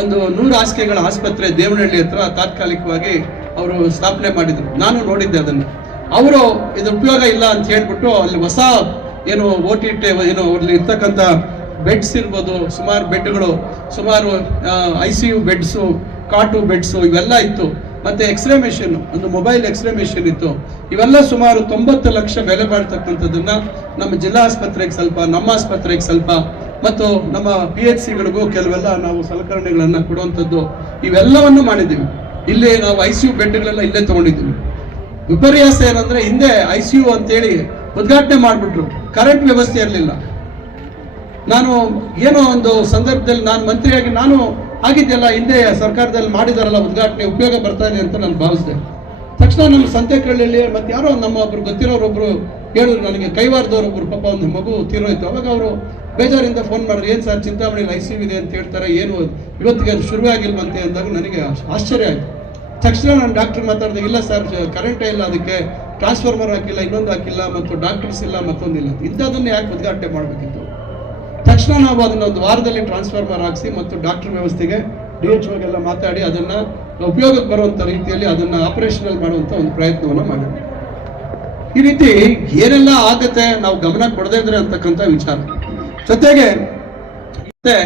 ಒಂದು 100 ಹಾಸಿಗೆಗಳ ಆಸ್ಪತ್ರೆ ದೇವನಹಳ್ಳಿ ಹತ್ರ ತಾತ್ಕಾಲಿಕವಾಗಿ ಅವರು ಸ್ಥಾಪನೆ ಮಾಡಿದ್ರು. ನಾನು ನೋಡಿದ್ದೆ ಅದನ್ನು. ಅವರು ಇದು ಉಪಯೋಗ ಇಲ್ಲ ಅಂತ ಹೇಳ್ಬಿಟ್ಟು ಅಲ್ಲಿ ಹೊಸ ಏನು OTT ಏನು ಅಲ್ಲಿ ಇರ್ತಕ್ಕಂಥ ಬೆಡ್ಸ್ ಇರ್ಬೋದು, ಸುಮಾರು ಬೆಡ್ಗಳು, ಸುಮಾರು ICU ಬೆಡ್ಸು, ಕಾಟು ಬೆಡ್ಸು ಇವೆಲ್ಲ ಇತ್ತು. ಮತ್ತೆ ಎಕ್ಸ್ರೇ ಮೆಷಿನ್, ಒಂದು ಮೊಬೈಲ್ ಎಕ್ಸ್ರೇ ಮೆಷಿನ್ ಇತ್ತು. ಇವೆಲ್ಲ ಸುಮಾರು 90 ಲಕ್ಷ ಬೆಲೆ ಬಾಳ್ತಕ್ಕಂಥದ್ದನ್ನ ನಮ್ಮ ಜಿಲ್ಲಾ ಆಸ್ಪತ್ರೆಗೆ ಸ್ವಲ್ಪ, ನಮ್ಮ ಆಸ್ಪತ್ರೆಗೆ ಸ್ವಲ್ಪ, ಮತ್ತು ನಮ್ಮ PHCಗಳಿಗೂ ಕೆಲವೆಲ್ಲ ನಾವು ಸಲಕರಣೆಗಳನ್ನ ಕೊಡುವಂಥದ್ದು ಇವೆಲ್ಲವನ್ನು ಮಾಡಿದ್ದೀವಿ. ಇಲ್ಲಿ ನಾವು ICU ಬೆಡ್ಗಳೆಲ್ಲ ಇಲ್ಲೇ ತಗೊಂಡಿದ್ದೀವಿ. ವಿಪರ್ಯಾಸ ಏನಂದ್ರೆ ಹಿಂದೆ ICU ಅಂತೇಳಿ ಉದ್ಘಾಟನೆ ಮಾಡಿಬಿಟ್ರು, ಕರೆಂಟ್ ವ್ಯವಸ್ಥೆ ಇರಲಿಲ್ಲ. ನಾನು ಏನೋ ಒಂದು ಸಂದರ್ಭದಲ್ಲಿ ನಾನು ಮಂತ್ರಿಯಾಗಿ ನಾನು ಆಗಿದ್ದೆಲ್ಲ ಹಿಂದೆ ಸರ್ಕಾರದಲ್ಲಿ ಮಾಡಿದಾರಲ್ಲ ಉದ್ಘಾಟನೆ, ಉಪಯೋಗ ಬರ್ತಾ ಇದೆ ಅಂತ ನಾನು ಭಾವಿಸಿದೆ. ತಕ್ಷಣ ನಮ್ಮ ಸಂತೆಕಳ್ಳಿಯಲ್ಲಿ ಮತ್ತೆ ಯಾರೋ ನಮ್ಮ ಒಬ್ರು ಗೊತ್ತಿರೋರೊಬ್ರು ಹೇಳಿದ್ರು ನನಗೆ, ಕೈವಾರದವರೊಬ್ರು, ಪಾಪ ಒಂದು ಮಗು ತೀರೋಯ್ತು. ಅವಾಗ ಅವರು ಬೇಜಾರಿಂದ ಫೋನ್ ಮಾಡಿದ್ರು, ಏನು ಸರ್ ಚಿಂತಾಮಣಿಲಿ ICU ಇದೆ ಅಂತ ಹೇಳ್ತಾರೆ, ಏನು ಇವತ್ತಿಗೆ ಅದು ಶುರುವಾಗಿಲ್ವಂತೆ ಅಂದಾಗ ನನಗೆ ಆಶ್ಚರ್ಯ ಆಯಿತು. ತಕ್ಷಣ ನಾನು ಡಾಕ್ಟರ್ ಮಾತಾಡಿದೆ, ಇಲ್ಲ ಸರ್ ಕರೆಂಟೇ ಇಲ್ಲ, ಅದಕ್ಕೆ ಟ್ರಾನ್ಸ್ಫಾರ್ಮರ್ ಹಾಕಿಲ್ಲ, ಇನ್ನೊಂದು ಹಾಕಿಲ್ಲ, ಮತ್ತು ಡಾಕ್ಟರ್ಸ್ ಇಲ್ಲ, ಮತ್ತೊಂದಿಲ್ಲ. ಇಂಥದನ್ನು ಯಾಕೆ ಉದ್ಘಾಟನೆ ಮಾಡಬೇಕಿತ್ತು? ತಕ್ಷಣ ನಾವು ಅದನ್ನ ಒಂದು ವಾರದಲ್ಲಿ ಟ್ರಾನ್ಸ್ಫಾರ್ಮರ್ ಹಾಕಿಸಿ ಮತ್ತು ಡಾಕ್ಟರ್ ವ್ಯವಸ್ಥೆಗೆ DHOಗೆಲ್ಲ ಮಾತಾಡಿ ಅದನ್ನ ಉಪಯೋಗಕ್ಕೆ ಬರುವಂಥ ರೀತಿಯಲ್ಲಿ ಅದನ್ನು ಆಪರೇಷನಲ್ ಮಾಡುವಂಥ ಒಂದು ಪ್ರಯತ್ನವನ್ನು ಮಾಡಿದ್ವಿ. ಈ ರೀತಿ ಏನೆಲ್ಲ ಆಗತ್ತೆ ನಾವು ಗಮನ ಕೊಡದೇ ಇದ್ರೆ ಅಂತಕ್ಕಂಥ ವಿಚಾರ. ಜೊತೆಗೆ ಮತ್ತೆ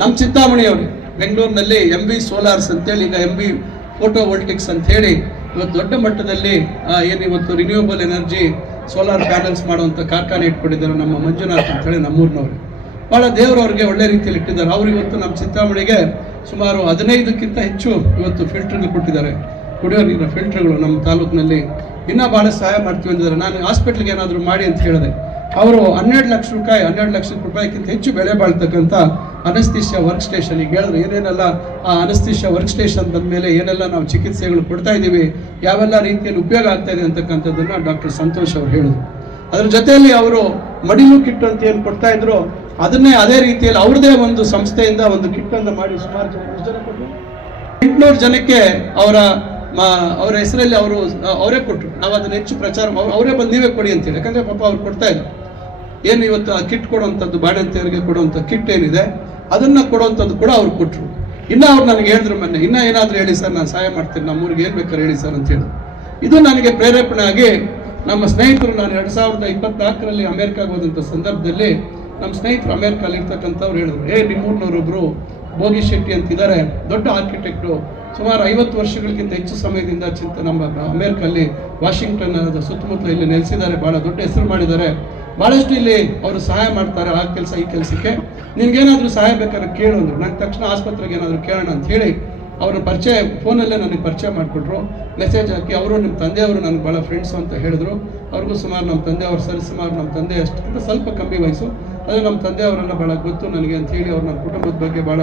ನಮ್ಮ ಚಿಂತಾಮಣಿಯವರು ಬೆಂಗಳೂರಿನಲ್ಲಿ MB ಸೋಲಾರ್ಸ್ ಅಂತೇಳಿ, ಈಗ MB ಫೋಟೋ ವೋಲ್ಟಿಕ್ಸ್ ಅಂತ ಹೇಳಿ ಇವತ್ತು ದೊಡ್ಡ ಮಟ್ಟದಲ್ಲಿ ಏನಿವತ್ತು ರಿನ್ಯೂವಬಲ್ ಎನರ್ಜಿ ಸೋಲಾರ್ ಪ್ಯಾನಲ್ಸ್ ಮಾಡುವಂಥ ಕಾರ್ಖಾನೆ ಇಟ್ಕೊಂಡಿದ್ದಾರೆ ನಮ್ಮ ಮಂಜುನಾಥ್ ಅಂತ ಹೇಳಿ ನಮ್ಮೂರಿನವರು. ಭಾಳ ದೇವರವ್ರಿಗೆ ಒಳ್ಳೆ ರೀತಿಯಲ್ಲಿ ಇಟ್ಟಿದ್ದಾರೆ. ಅವ್ರು ಇವತ್ತು ನಮ್ಮ ಚಿಂತಾಮಣಿಗೆ ಸುಮಾರು 15ಕ್ಕಿಂತ ಹೆಚ್ಚು ಇವತ್ತು ಫಿಲ್ಟರ್ಗಳು ಕೊಟ್ಟಿದ್ದಾರೆ, ಕುಡಿಯೋ ನೀರಿನ ಫಿಲ್ಟರ್ಗಳು ನಮ್ಮ ತಾಲೂಕಿನಲ್ಲಿ. ಇನ್ನೂ ಭಾಳ ಸಹಾಯ ಮಾಡ್ತೀವಿ ಅಂದಿದ್ದಾರೆ. ನಾನು ಹಾಸ್ಪಿಟ್ಲಿಗೆ ಏನಾದರೂ ಮಾಡಿ ಅಂತ ಹೇಳಿದೆ. ಅವರು 12 ಲಕ್ಷ ರೂಪಾಯಿಗಿಂತ ಹೆಚ್ಚು ಬೆಲೆ ಬಾಳ್ತಕ್ಕಂಥ ಅನಸ್ತೀಶಿಯಾ ವರ್ಕ್ ಸ್ಟೇಷನ್, ಈಗ ಹೇಳಿದ್ರು ಏನೇನೆಲ್ಲ ಆ ಅನಸ್ತೀಶಿಯಾ ವರ್ಕ್ ಸ್ಟೇಷನ್ ಬಂದ ಮೇಲೆ ಏನೆಲ್ಲ ನಾವು ಚಿಕಿತ್ಸೆಗಳು ಕೊಡ್ತಾ ಇದ್ದೀವಿ, ಯಾವೆಲ್ಲ ರೀತಿಯಲ್ಲಿ ಉಪಯೋಗ ಆಗ್ತಾ ಇದೆ ಅಂತಕ್ಕಂಥದ್ದನ್ನು ಡಾಕ್ಟರ್ ಸಂತೋಷ್ ಅವರು ಹೇಳಿದ್ರು. ಅದ್ರ ಜೊತೆಯಲ್ಲಿ ಅವರು ಮಡಿಲು ಕಿಟ್ ಅಂತ ಏನು ಕೊಡ್ತಾ ಇದ್ರು, ಅದನ್ನೇ ಅದೇ ರೀತಿಯಲ್ಲಿ ಅವ್ರದೇ ಒಂದು ಸಂಸ್ಥೆಯಿಂದ ಒಂದು ಕಿಟ್ ಅನ್ನು ಮಾಡಿ ಸುಮಾರು 800 ಜನಕ್ಕೆ ಅವರ ಹೆಸರಲ್ಲಿ ಅವರೇ ಕೊಟ್ಟರು. ನಾವು ಅದನ್ನ ಹೆಚ್ಚು ಪ್ರಚಾರ ಅವರೇ ಬಂದು ನೀವೇ ಕೊಡಿ ಅಂತೇಳಿ, ಯಾಕಂದ್ರೆ ಪಾಪ ಅವ್ರು ಕೊಡ್ತಾ ಇದ್ರು. ಏನು ಇವತ್ತು ಆ ಕಿಟ್ ಕೊಡುವಂಥದ್ದು ಬಾಣಂತಿಯರಿಗೆ ಕೊಡುವಂಥ ಕಿಟ್ ಏನಿದೆ ಅದನ್ನ ಕೊಡುವಂಥದ್ದು ಕೂಡ ಅವ್ರು ಕೊಟ್ಟರು. ಇನ್ನ ಅವ್ರು ನನಗೆ ಹೇಳಿದ್ರು ಮೊನ್ನೆ, ಇನ್ನ ಏನಾದರೂ ಹೇಳಿ ಸರ್, ನಾನು ಸಹಾಯ ಮಾಡ್ತೀನಿ, ನಮ್ಮೂರಿಗೆ ಏನ್ ಬೇಕಾದ್ರೆ ಹೇಳಿ ಸರ್ ಅಂತ ಹೇಳಿ. ಇದು ನನಗೆ ಪ್ರೇರೇಪಣೆ ಆಗಿ ನಮ್ಮ ಸ್ನೇಹಿತರು, ನಾನು 2024ರಲ್ಲಿ ಅಮೆರಿಕಾಗೆ ಹೋದಂಥ ಸಂದರ್ಭದಲ್ಲಿ ನಮ್ಮ ಸ್ನೇಹಿತರು ಅಮೆರಿಕಲ್ಲಿ ಇರ್ತಕ್ಕಂಥವ್ರು ಹೇಳಿದ್ರು, ನಿಮ್ಮೂರಿನವರೊಬ್ರು ಭೋಗಿ ಶೆಟ್ಟಿ ಅಂತಿದ್ದಾರೆ, ದೊಡ್ಡ ಆರ್ಕಿಟೆಕ್ಟು, ಸುಮಾರು 50 ವರ್ಷಗಳಿಗಿಂತ ಹೆಚ್ಚು ಸಮಯದಿಂದ ನಮ್ಮ ಅಮೆರಿಕಲ್ಲಿ ವಾಷಿಂಗ್ಟನ್ ಸುತ್ತಮುತ್ತ ಇಲ್ಲಿ ನೆಲೆಸಿದ್ದಾರೆ, ಬಹಳ ದೊಡ್ಡ ಹೆಸರು ಮಾಡಿದ್ದಾರೆ, ಬಹಳಷ್ಟು ಇಲ್ಲಿ ಅವರು ಸಹಾಯ ಮಾಡ್ತಾರೆ ಆ ಕೆಲಸ ಈ ಕೆಲಸಕ್ಕೆ, ನಿನ್ಗೇನಾದರೂ ಸಹಾಯ ಬೇಕಾದ್ರೆ ಕೇಳು ಅಂದ್ರು. ನಂಗೆ ತಕ್ಷಣ ಆಸ್ಪತ್ರೆಗೆ ಏನಾದರೂ ಕೇಳೋಣ ಅಂತ ಹೇಳಿ ಅವ್ರ ಪರಿಚಯ ಫೋನಲ್ಲೇ ನನಗೆ ಪರಿಚಯ ಮಾಡಿಕೊಟ್ರು, ಮೆಸೇಜ್ ಹಾಕಿ. ಅವರು ನಿಮ್ಮ ತಂದೆಯವರು ನನಗೆ ಭಾಳ ಫ್ರೆಂಡ್ಸು ಅಂತ ಹೇಳಿದ್ರು. ಅವ್ರಿಗೂ ಸುಮಾರು ನಮ್ಮ ತಂದೆಯವರು ಸುಮಾರು ನಮ್ಮ ತಂದೆ ಅಷ್ಟಕ್ಕಿಂತ ಸ್ವಲ್ಪ ಕಮ್ಮಿ ವಯಸ್ಸು, ಅದು ನಮ್ಮ ತಂದೆಯವರೆಲ್ಲ ಭಾಳ ಗೊತ್ತು ನನಗೆ ಅಂತ ಹೇಳಿ ಅವ್ರು ನಮ್ಮ ಕುಟುಂಬದ ಬಗ್ಗೆ ಭಾಳ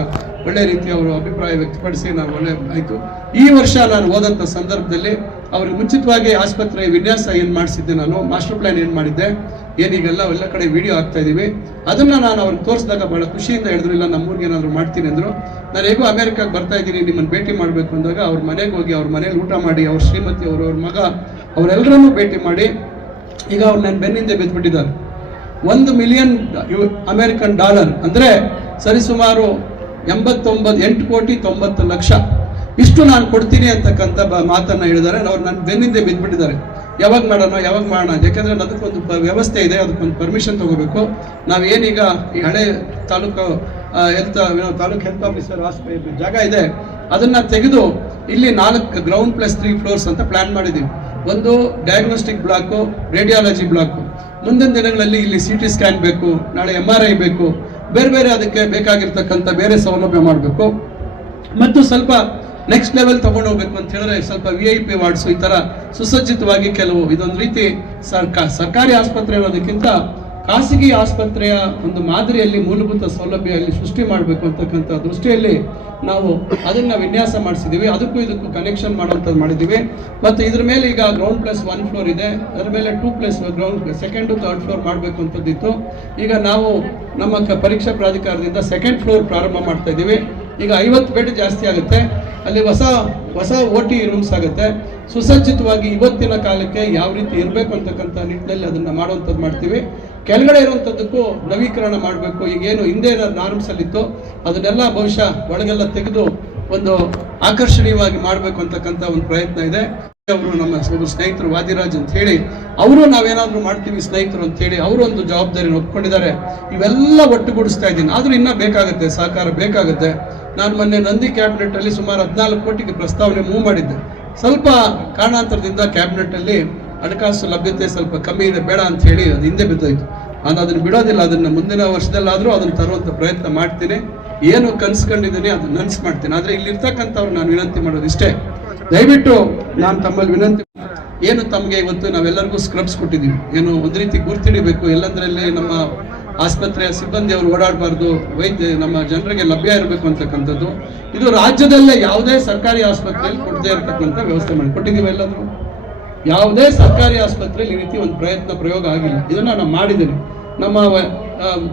ಒಳ್ಳೆ ರೀತಿ ಅವರು ಅಭಿಪ್ರಾಯ ವ್ಯಕ್ತಪಡಿಸಿ ನಾನು ಒಳ್ಳೆ ಆಯಿತು. ಈ ವರ್ಷ ನಾನು ಹೋದಂಥ ಸಂದರ್ಭದಲ್ಲಿ ಅವ್ರಿಗೆ ಮುಂಚಿತವಾಗಿ ಆಸ್ಪತ್ರೆ ವಿನ್ಯಾಸ ಏನು ಮಾಡಿಸಿದ್ದೆ, ನಾನು ಮಾಸ್ಟರ್ ಪ್ಲಾನ್ ಏನು ಮಾಡಿದ್ದೆ, ಏನೀಗೆಲ್ಲ ಎಲ್ಲ ಕಡೆ ವಿಡಿಯೋ ಆಗ್ತಾ ಇದ್ದೀವಿ, ಅದನ್ನು ನಾನು ಅವ್ರಿಗೆ ತೋರಿಸಿದಾಗ ಭಾಳ ಖುಷಿಯಿಂದ ಹೇಳಿದ್ರು, ಇಲ್ಲ ನಮ್ಮೂರಿಗೆ ಏನಾದರೂ ಮಾಡ್ತೀನಿ ಅಂದರು. ನಾನು ಹೇಗೂ ಅಮೆರಿಕಾಗೆ ಬರ್ತಾ ಇದ್ದೀನಿ, ನಿಮ್ಮನ್ನು ಭೇಟಿ ಮಾಡಬೇಕು ಅಂದಾಗ ಅವ್ರ ಮನೆಗೆ ಹೋಗಿ ಅವ್ರ ಮನೇಲಿ ಊಟ ಮಾಡಿ, ಅವ್ರ ಶ್ರೀಮತಿ ಅವರು, ಅವ್ರ ಮಗ, ಅವರೆಲ್ಲರನ್ನೂ ಭೇಟಿ ಮಾಡಿ, ಈಗ ಅವ್ರು ನನ್ನ ಬೆನ್ನಿಂದೆ ಬಿದ್ದುಬಿಟ್ಟಿದ್ದಾರೆ. $1 ಮಿಲಿಯನ್ ಅಮೆರಿಕನ್ ಡಾಲರ್ ಅಂದರೆ ಸರಿಸುಮಾರು 8,90,00,000 ಇಷ್ಟು ನಾನು ಕೊಡ್ತೀನಿ ಅಂತಕ್ಕಂಥ ಮಾತನ್ನ ಹೇಳಿದ್ದಾರೆ. ಅವ್ರು ನನ್ನ ಬೆನ್ನಿಂದೆ ಬಿದ್ದುಬಿಟ್ಟಿದ್ದಾರೆ. ಯಾವಾಗ ಮಾಡೋಣ ಯಾಕಂದ್ರೆ ಅದಕ್ಕೊಂದು ವ್ಯವಸ್ಥೆ ಇದೆ, ಅದಕ್ಕೊಂದು ಪರ್ಮಿಷನ್ ತಗೋಬೇಕು. ನಾವೇನೀಗ ಈ ಹಳೆ ತಾಲೂಕು ಹೆಲ್ತ್ ಆಫೀಸರ್ ಜಾಗ ಇದೆ, ಅದನ್ನ ತೆಗೆದು ಇಲ್ಲಿ 4 ಗ್ರೌಂಡ್ ಪ್ಲಸ್ 3 ಫ್ಲೋರ್ಸ್ ಅಂತ ಪ್ಲಾನ್ ಮಾಡಿದ್ದೀವಿ. ಒಂದು ಡಯಾಗ್ನೋಸ್ಟಿಕ್ ಬ್ಲಾಕು, ರೇಡಿಯಾಲಜಿ ಬ್ಲಾಕು, ಮುಂದಿನ ದಿನಗಳಲ್ಲಿ ಇಲ್ಲಿ CT ಸ್ಕ್ಯಾನ್ ಬೇಕು, ನಾಳೆ MRI ಬೇಕು, ಬೇರೆ ಅದಕ್ಕೆ ಬೇಕಾಗಿರ್ತಕ್ಕಂಥ ಬೇರೆ ಸೌಲಭ್ಯ ಮಾಡಬೇಕು. ಮತ್ತು ಸ್ವಲ್ಪ ನೆಕ್ಸ್ಟ್ ಲೆವೆಲ್ ತಗೊಂಡು ಹೋಗ್ಬೇಕು ಅಂತ ಹೇಳಿದ್ರೆ ಸ್ವಲ್ಪ VIP ವಾರ್ಡ್ಸು, ಈ ತರ ಸುಸಜ್ಜಿತವಾಗಿ ಕೆಲವು, ಇದೊಂದು ರೀತಿ ಸರ್ಕಾರಿ ಆಸ್ಪತ್ರೆ ಅನ್ನೋದಕ್ಕಿಂತ ಖಾಸಗಿ ಆಸ್ಪತ್ರೆಯ ಒಂದು ಮಾದರಿಯಲ್ಲಿ ಮೂಲಭೂತ ಸೌಲಭ್ಯ ಅಲ್ಲಿ ಸೃಷ್ಟಿ ಮಾಡಬೇಕು ಅಂತಕ್ಕಂಥ ದೃಷ್ಟಿಯಲ್ಲಿ ನಾವು ಅದನ್ನ ವಿನ್ಯಾಸ ಮಾಡಿಸಿದ್ದೀವಿ. ಅದಕ್ಕೂ ಇದಕ್ಕೂ ಕನೆಕ್ಷನ್ ಮಾಡುವಂಥದ್ದು ಮಾಡಿದ್ದೀವಿ. ಮತ್ತು ಇದ್ರ ಮೇಲೆ ಈಗ ಗ್ರೌಂಡ್ ಪ್ಲಸ್ 1 ಫ್ಲೋರ್ ಇದೆ, ಅದರ ಮೇಲೆ 2 plus ground second 3rd floor ಮಾಡಬೇಕು ಅಂತದ್ದಿತ್ತು. ಈಗ ನಾವು ನಮ್ಮ ಪರೀಕ್ಷಾ ಪ್ರಾಧಿಕಾರದಿಂದ 2nd ಫ್ಲೋರ್ ಪ್ರಾರಂಭ ಮಾಡ್ತಾ ಇದ್ದೀವಿ. ಈಗ 50 ಬೆಡ್ ಜಾಸ್ತಿ ಆಗುತ್ತೆ, ಅಲ್ಲಿ ಹೊಸ OT ರೂಮ್ಸ್ ಆಗುತ್ತೆ. ಸುಸಜ್ಜಿತವಾಗಿ ಇವತ್ತಿನ ಕಾಲಕ್ಕೆ ಯಾವ ರೀತಿ ಇರಬೇಕು ಅಂತಕ್ಕಂಥ ನಿಟ್ಟಿನಲ್ಲಿ ಅದನ್ನ ಮಾಡುವಂಥದ್ದು ಮಾಡ್ತೀವಿ. ಕೆಳಗಡೆ ಇರುವಂಥದ್ದಕ್ಕೂ ನವೀಕರಣ ಮಾಡಬೇಕು. ಈಗೇನು ಹಿಂದೆ ನಾರ್ಮ್ಸ್ ಅಲ್ಲಿತ್ತು ಅದನ್ನೆಲ್ಲ ಬಹುಶಃ ಒಳಗೆಲ್ಲ ತೆಗೆದು ಒಂದು ಆಕರ್ಷಣೀಯವಾಗಿ ಮಾಡಬೇಕು ಅಂತಕ್ಕಂಥ ಒಂದು ಪ್ರಯತ್ನ ಇದೆ. ಅವರು ನಮ್ಮ ಸ್ನೇಹಿತರು ವಾದಿರಾಜ್ ಅಂತ ಹೇಳಿ, ಅವರು ನಾವೇನಾದ್ರೂ ಮಾಡ್ತೀವಿ ಸ್ನೇಹಿತರು ಅಂತ ಹೇಳಿ ಅವರು ಒಂದು ಜವಾಬ್ದಾರಿನ ಒಪ್ಕೊಂಡಿದ್ದಾರೆ. ಇವೆಲ್ಲ ಒಟ್ಟುಗೂಡಿಸ್ತಾ ಇದ್ದೀನಿ. ಆದ್ರೂ ಇನ್ನೂ ಬೇಕಾಗುತ್ತೆ, ಸಹಕಾರ ಬೇಕಾಗುತ್ತೆ. ನಾನು ಮೊನ್ನೆ ನಂದಿ ಕ್ಯಾಬಿನೆಟ್ ಅಲ್ಲಿ ಸುಮಾರು 14 ಕೋಟಿಗೆ ಪ್ರಸ್ತಾವನೆ ಮೂವ್ ಮಾಡಿದ್ದೆ. ಸ್ವಲ್ಪ ಕಾರಣಾಂತರದಿಂದ ಕ್ಯಾಬಿನೆಟ್ ಅಲ್ಲಿ ಹಣಕಾಸು ಲಭ್ಯತೆ ಸ್ವಲ್ಪ ಕಮ್ಮಿ ಇದೆ, ಬೇಡ ಅಂತ ಹೇಳಿ ಅದು ಹಿಂದೆ ಬಿದ್ದೋಯ್ತು. ನಾನು ಅದನ್ನು ಬಿಡೋದಿಲ್ಲ, ಅದನ್ನ ಮುಂದಿನ ವರ್ಷದಲ್ಲಾದ್ರೂ ಅದನ್ನ ತರುವಂತ ಪ್ರಯತ್ನ ಮಾಡ್ತೀನಿ. ಏನು ಕನ್ಸ್ಕೊಂಡಿದ್ದೀನಿ ಅದನ್ನ ನನ್ಸ್ ಮಾಡ್ತೀನಿ. ಆದ್ರೆ ಇಲ್ಲಿ ಇರ್ತಕ್ಕಂಥವ್ರು ನಾನು ವಿನಂತಿ ಮಾಡೋದು ಇಷ್ಟೇ, ದಯವಿಟ್ಟು ನಾನು ತಮ್ಮಲ್ಲಿ ವಿನಂತಿ, ಏನು ತಮಗೆ ಇವತ್ತು ನಾವೆಲ್ಲರಿಗೂ ಸ್ಕ್ರಬ್ಸ್ ಕೊಟ್ಟಿದ್ದೀವಿ, ಏನು ಒಂದು ರೀತಿ ಗುರ್ತಿಡಿಬೇಕು, ಎಲ್ಲಂದ್ರಲ್ಲಿ ನಮ್ಮ ಆಸ್ಪತ್ರೆಯ ಸಿಬ್ಬಂದಿ ಅವರು ಓಡಾಡಬಾರ್ದು, ನಮ್ಮ ಜನರಿಗೆ ಲಭ್ಯ ಇರಬೇಕು ಅಂತಕ್ಕಂಥದ್ದು. ಇದು ರಾಜ್ಯದಲ್ಲೇ ಯಾವುದೇ ಸರ್ಕಾರಿ ಆಸ್ಪತ್ರೆಯಲ್ಲಿ ಕೊಡದೇ ಇರತಕ್ಕಂಥ ವ್ಯವಸ್ಥೆ ಮಾಡಿ ಕೊಟ್ಟಿದ್ದೀವಿ. ಎಲ್ಲಾದ್ರೂ ಯಾವುದೇ ಸರ್ಕಾರಿ ಆಸ್ಪತ್ರೆಯಲ್ಲಿ ಈ ರೀತಿ ಒಂದು ಪ್ರಯೋಗ ಆಗಿಲ್ಲ. ಇದನ್ನ ನಾನು ಮಾಡಿದ್ದೀನಿ. ನಮ್ಮ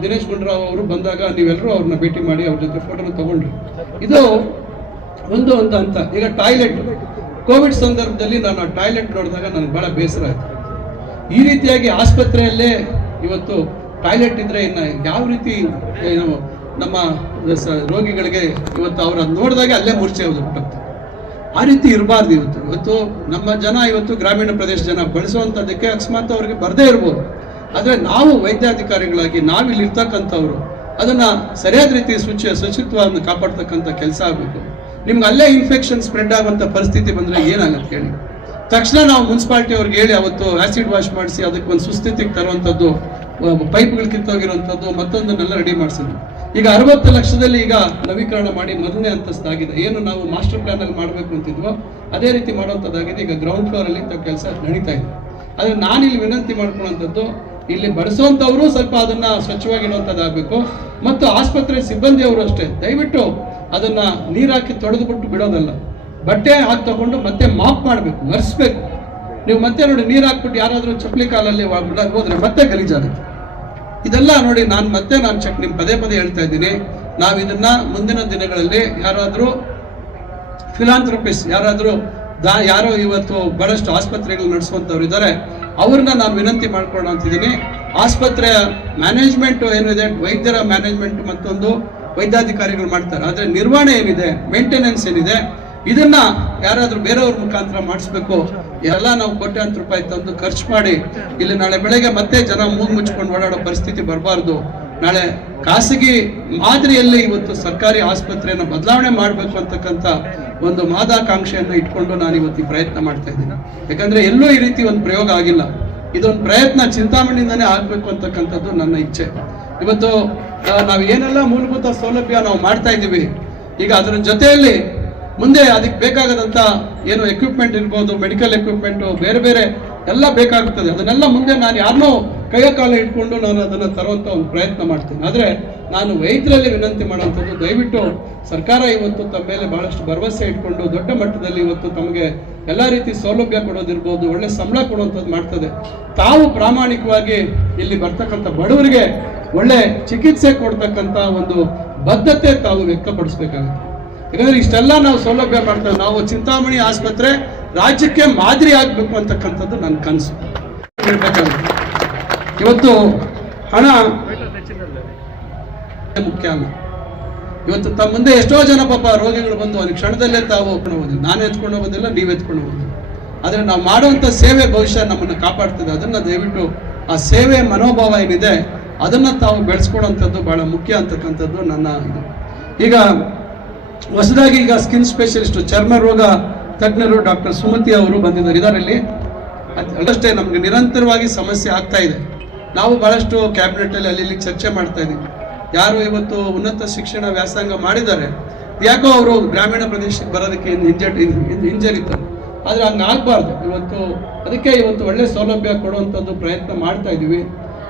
ದಿನೇಶ್ ಗುಂಡೂರಾವ್ ಅವರು ಬಂದಾಗ ನೀವೆಲ್ಲರೂ ಅವ್ರನ್ನ ಭೇಟಿ ಮಾಡಿ ಅವ್ರ ಜೊತೆ ಫೋಟೋನ ತಗೊಂಡ್ರಿ. ಇದು ಒಂದು ಅಂತ. ಈಗ ಟಾಯ್ಲೆಟ್, ಕೋವಿಡ್ ಸಂದರ್ಭದಲ್ಲಿ ನಾನು ಆ ಟಾಯ್ಲೆಟ್ ನೋಡಿದಾಗ ನನಗೆ ಬಹಳ ಬೇಸರ ಆಯ್ತು. ಈ ರೀತಿಯಾಗಿ ಆಸ್ಪತ್ರೆಯಲ್ಲೇ ಇವತ್ತು ಟಾಯ್ಲೆಟ್ ಇದ್ರೆ ಇನ್ನ ಯಾವ ರೀತಿ ನಮ್ಮ ರೋಗಿಗಳಿಗೆ ಇವತ್ತು ಅವ್ರ ನೋಡಿದಾಗ ಅಲ್ಲೇ ಮೂರ್ಛೆ ಹೋಗ್ತಾರೆ. ಆ ರೀತಿ ಇರಬಾರ್ದು. ಇವತ್ತು ನಮ್ಮ ಜನ ಇವತ್ತು ಗ್ರಾಮೀಣ ಪ್ರದೇಶ ಜನ ಬಳಸುವಂಥದ್ದಕ್ಕೆ ಅಕಸ್ಮಾತ್ ಅವ್ರಿಗೆ ಬರದೇ ಇರ್ಬೋದು. ಆದರೆ ನಾವು ವೈದ್ಯಾಧಿಕಾರಿಗಳಾಗಿ ನಾವಿಲ್ಲಿ ಇರ್ತಕ್ಕಂಥವ್ರು ಅದನ್ನು ಸರಿಯಾದ ರೀತಿ ಶುಚಿತ್ವವನ್ನು ಕಾಪಾಡ್ತಕ್ಕಂಥ ಕೆಲಸ ಆಗಬೇಕು. ನಿಮ್ಗೆ ಅಲ್ಲೇ ಇನ್ಫೆಕ್ಷನ್ ಸ್ಪ್ರೆಡ್ ಆಗುವಂಥ ಪರಿಸ್ಥಿತಿ ಬಂದರೆ ಏನಾಗುತ್ತೆ ಹೇಳಿ? ತಕ್ಷಣ ನಾವು ಮುನ್ಸಿಪಾಲ್ಟಿ ಅವ್ರಿಗೆ ಹೇಳಿ ಅವತ್ತು ಆ್ಯಸಿಡ್ ವಾಶ್ ಮಾಡಿಸಿ ಅದಕ್ಕೆ ಒಂದು ಸುಸ್ಥಿತಿಗೆ ತರುವಂಥದ್ದು, ಪೈಪ್ಗಳು ಕಿತ್ತೋಗಿರುವಂಥದ್ದು, ಮತ್ತೊಂದನ್ನೆಲ್ಲ ರೆಡಿ ಮಾಡಿಸಿದ್ವಿ. ಈಗ 60 ಲಕ್ಷದಲ್ಲಿ ಈಗ ನವೀಕರಣ ಮಾಡಿ ಮೊದಲನೇ ಅಂತಸ್ತಾಗಿದೆ. ಏನು ನಾವು ಮಾಸ್ಟರ್ ಪ್ಲಾನಲ್ಲಿ ಮಾಡಬೇಕು ಅಂತಿದ್ವೋ ಅದೇ ರೀತಿ ಮಾಡುವಂಥದ್ದಾಗಿದೆ. ಈಗ ಗ್ರೌಂಡ್ ಫ್ಲೋರಲ್ಲಿ ಕೆಲಸ ನಡೀತಾ ಇದೆ. ಆದರೆ ನಾನಿಲ್ಲಿ ವಿನಂತಿ ಮಾಡ್ಕೊಳ್ಳುವಂಥದ್ದು, ಇಲ್ಲಿ ಬಳಸುವಂಥವರು ಸ್ವಲ್ಪ ಅದನ್ನು ಸ್ವಚ್ಛವಾಗಿಡುವಂಥದ್ದಾಗಬೇಕು. ಮತ್ತು ಆಸ್ಪತ್ರೆ ಸಿಬ್ಬಂದಿಯವರು ಅಷ್ಟೇ, ದಯವಿಟ್ಟು ಅದನ್ನು ನೀರು ಹಾಕಿ ತೊಳೆದುಬಿಟ್ಟು ಬಿಡೋದಲ್ಲ, ಬಟ್ಟೆ ಹಾಕಿ ತಗೊಂಡು ಮತ್ತೆ ಮಾಪ್ ಮಾಡಬೇಕು, ಒರೆಸ್ಬೇಕು. ನೀವು ಮತ್ತೆ ನೋಡಿ ನೀರು ಹಾಕ್ಬಿಟ್ಟು ಯಾರಾದರೂ ಚಪ್ಪಲಿ ಕಾಲಲ್ಲಿ ಹೋದ್ರೆ ಮತ್ತೆ ಗಲೀಜಾಗುತ್ತೆ. ಇದೆಲ್ಲ ನೋಡಿ ನಾನು ಚೆಕ್ ನಿಮ್ಮ ಪದೇ ಹೇಳ್ತಾ ಇದ್ದೀನಿ. ನಾವು ಇದನ್ನ ಮುಂದಿನ ದಿನಗಳಲ್ಲಿ ಯಾರಾದರೂ ಫಿಲಾಂಥ್ರಪಿಸ್ಟ್ ಯಾರೋ ಇವತ್ತು ಬಹಳಷ್ಟು ಆಸ್ಪತ್ರೆಗಳು ನಡೆಸುವಂಥವ್ರು ಇದ್ದಾರೆ, ಅವ್ರನ್ನ ನಾನು ವಿನಂತಿ ಮಾಡ್ಕೊಳ್ಳೋಣ ಅಂತಿದ್ದೀನಿ. ಆಸ್ಪತ್ರೆಯ ಮ್ಯಾನೇಜ್ಮೆಂಟ್ ಏನಿದೆ, ವೈದ್ಯರ ಮ್ಯಾನೇಜ್ಮೆಂಟ್ ಮತ್ತೊಂದು ವೈದ್ಯಾಧಿಕಾರಿಗಳು ಮಾಡ್ತಾರೆ. ಆದರೆ ನಿರ್ವಹಣೆ ಏನಿದೆ, ಮೇಂಟೆನೆನ್ಸ್ ಏನಿದೆ, ಇದನ್ನ ಯಾರಾದ್ರೂ ಬೇರೆಯವ್ರ ಮುಖಾಂತರ ಮಾಡಿಸ್ಬೇಕು. ಎಲ್ಲ ನಾವು ಕೋಟ್ಯಾಂತರ ರೂಪಾಯಿ ತಂದು ಖರ್ಚು ಮಾಡಿ ಇಲ್ಲಿ ನಾಳೆ ಬೆಳಗ್ಗೆ ಮತ್ತೆ ಜನ ಮೂಗು ಮುಚ್ಕೊಂಡು ಓಡಾಡೋ ಪರಿಸ್ಥಿತಿ ಬರಬಾರ್ದು. ನಾಳೆ ಖಾಸಗಿ ಮಾದರಿಯಲ್ಲಿ ಇವತ್ತು ಸರ್ಕಾರಿ ಆಸ್ಪತ್ರೆಯನ್ನು ಬದಲಾವಣೆ ಮಾಡಬೇಕು ಅಂತಕ್ಕಂಥ ಒಂದು ಮಹದಾಕಾಂಕ್ಷೆಯನ್ನು ಇಟ್ಕೊಂಡು ನಾನು ಇವತ್ತು ಈ ಪ್ರಯತ್ನ ಮಾಡ್ತಾ ಇದ್ದೀನಿ. ಯಾಕಂದ್ರೆ ಎಲ್ಲೂ ಈ ರೀತಿ ಒಂದು ಪ್ರಯೋಗ ಆಗಿಲ್ಲ. ಇದೊಂದು ಪ್ರಯತ್ನ ಚಿಂತಾಮಣಿಯಿಂದನೇ ಆಗ್ಬೇಕು ಅಂತಕ್ಕಂಥದ್ದು ನನ್ನ ಇಚ್ಛೆ. ಇವತ್ತು ನಾವು ಏನೆಲ್ಲ ಮೂಲಭೂತ ಸೌಲಭ್ಯ ನಾವು ಮಾಡ್ತಾ ಇದ್ದೀವಿ, ಈಗ ಅದರ ಜೊತೆಯಲ್ಲಿ ಮುಂದೆ ಅದಕ್ಕೆ ಬೇಕಾಗದಂತ ಏನು ಎಕ್ವಿಪ್ಮೆಂಟ್ ಇರ್ಬೋದು, ಮೆಡಿಕಲ್ ಎಕ್ವಿಪ್ಮೆಂಟು, ಬೇರೆ ಎಲ್ಲ ಬೇಕಾಗುತ್ತದೆ. ಅದನ್ನೆಲ್ಲ ಮುಂದೆ ನಾನು ಯಾರನ್ನೋ ಕೈಯ ಕಾಲ ಇಟ್ಕೊಂಡು ನಾನು ಅದನ್ನು ತರುವಂತ ಒಂದು ಪ್ರಯತ್ನ ಮಾಡ್ತೀನಿ. ಆದರೆ ನಾನು ವೈದ್ಯರಲ್ಲಿ ವಿನಂತಿ ಮಾಡುವಂಥದ್ದು, ದಯವಿಟ್ಟು ಸರ್ಕಾರ ಇವತ್ತು ತಮ್ಮ ಮೇಲೆ ಬಹಳಷ್ಟು ಭರವಸೆ ಇಟ್ಕೊಂಡು ದೊಡ್ಡ ಮಟ್ಟದಲ್ಲಿ ಇವತ್ತು ತಮಗೆ ಎಲ್ಲ ರೀತಿ ಸೌಲಭ್ಯ ಕೊಡೋದಿರ್ಬೋದು, ಒಳ್ಳೆ ಸಂಬಳ ಕೊಡುವಂಥದ್ದು ಮಾಡ್ತದೆ. ತಾವು ಪ್ರಾಮಾಣಿಕವಾಗಿ ಇಲ್ಲಿ ಬರ್ತಕ್ಕಂಥ ಬಡವರಿಗೆ ಒಳ್ಳೆ ಚಿಕಿತ್ಸೆ ಕೊಡ್ತಕ್ಕಂಥ ಒಂದು ಬದ್ಧತೆ ತಾವು ವ್ಯಕ್ತಪಡಿಸ್ಬೇಕಾಗುತ್ತೆ. ಯಾಕಂದ್ರೆ ಇಷ್ಟೆಲ್ಲ ನಾವು ಸೌಲಭ್ಯ ಮಾಡ್ತೇವೆ. ನಾವು ಚಿಂತಾಮಣಿ ಆಸ್ಪತ್ರೆ ರಾಜ್ಯಕ್ಕೆ ಮಾದರಿ ಆಗ್ಬೇಕು ಅಂತಕ್ಕಂಥದ್ದು ನನ್ನ ಕನಸು. ಇವತ್ತು ಹಣ ಮುಖ್ಯ ಅಲ್ಲ. ಇವತ್ತು ತಮ್ಮ ಮುಂದೆ ಎಷ್ಟೋ ಜನ ಪಾಪ ರೋಗಿಗಳು ಬಂದು ಅವ್ರಿಗೆ ಕ್ಷಣದಲ್ಲೇ ತಾವು ಹೋಗೋದಿಲ್ಲ, ನಾನು ಎತ್ಕೊಂಡು ಹೋಗೋದಿಲ್ಲ, ನೀವು ಎತ್ಕೊಂಡು ಹೋಗೋದಿಲ್ಲ. ಆದರೆ ನಾವು ಮಾಡುವಂಥ ಸೇವೆ ಭವಿಷ್ಯ ನಮ್ಮನ್ನು ಕಾಪಾಡ್ತದೆ. ಅದನ್ನು ದಯವಿಟ್ಟು ಆ ಸೇವೆ ಮನೋಭಾವ ಏನಿದೆ ಅದನ್ನು ತಾವು ಬೆಳೆಸ್ಕೊಡುವಂಥದ್ದು ಬಹಳ ಮುಖ್ಯ ಅಂತಕ್ಕಂಥದ್ದು ನನ್ನ ಇದು. ಈಗ ಹೊಸದಾಗಿ ಈಗ ಸ್ಕಿನ್ ಸ್ಪೆಷಲಿಸ್ಟ್, ಚರ್ಮ ರೋಗ ತಜ್ಞರು ಡಾಕ್ಟರ್ ಸುಮತಿ ಅವರು ಬಂದಿದ್ದಾರೆ. ಇದರಲ್ಲಿ ಅಷ್ಟೇ ನಮ್ಗೆ ನಿರಂತರವಾಗಿ ಸಮಸ್ಯೆ ಆಗ್ತಾ ಇದೆ. ನಾವು ಬಹಳಷ್ಟು ಕ್ಯಾಬಿನೆಟ್ ಅಲ್ಲಿ ಅಲ್ಲಿ ಚರ್ಚೆ ಮಾಡ್ತಾ ಇದ್ದೀವಿ. ಯಾರು ಇವತ್ತು ಉನ್ನತ ಶಿಕ್ಷಣ ವ್ಯಾಸಂಗ ಮಾಡಿದ್ದಾರೆ, ಯಾಕೋ ಅವರು ಗ್ರಾಮೀಣ ಪ್ರದೇಶಕ್ಕೆ ಬರೋದಕ್ಕೆ ಹಿಂಜರಿತಾರೆ. ಆದ್ರೆ ಹಂಗಾಗಬಾರ್ದು. ಅದಕ್ಕೆ ಇವತ್ತು ಒಳ್ಳೆ ಸೌಲಭ್ಯ ಕೊಡುವಂಥದ್ದು ಪ್ರಯತ್ನ ಮಾಡ್ತಾ ಇದ್ದೀವಿ.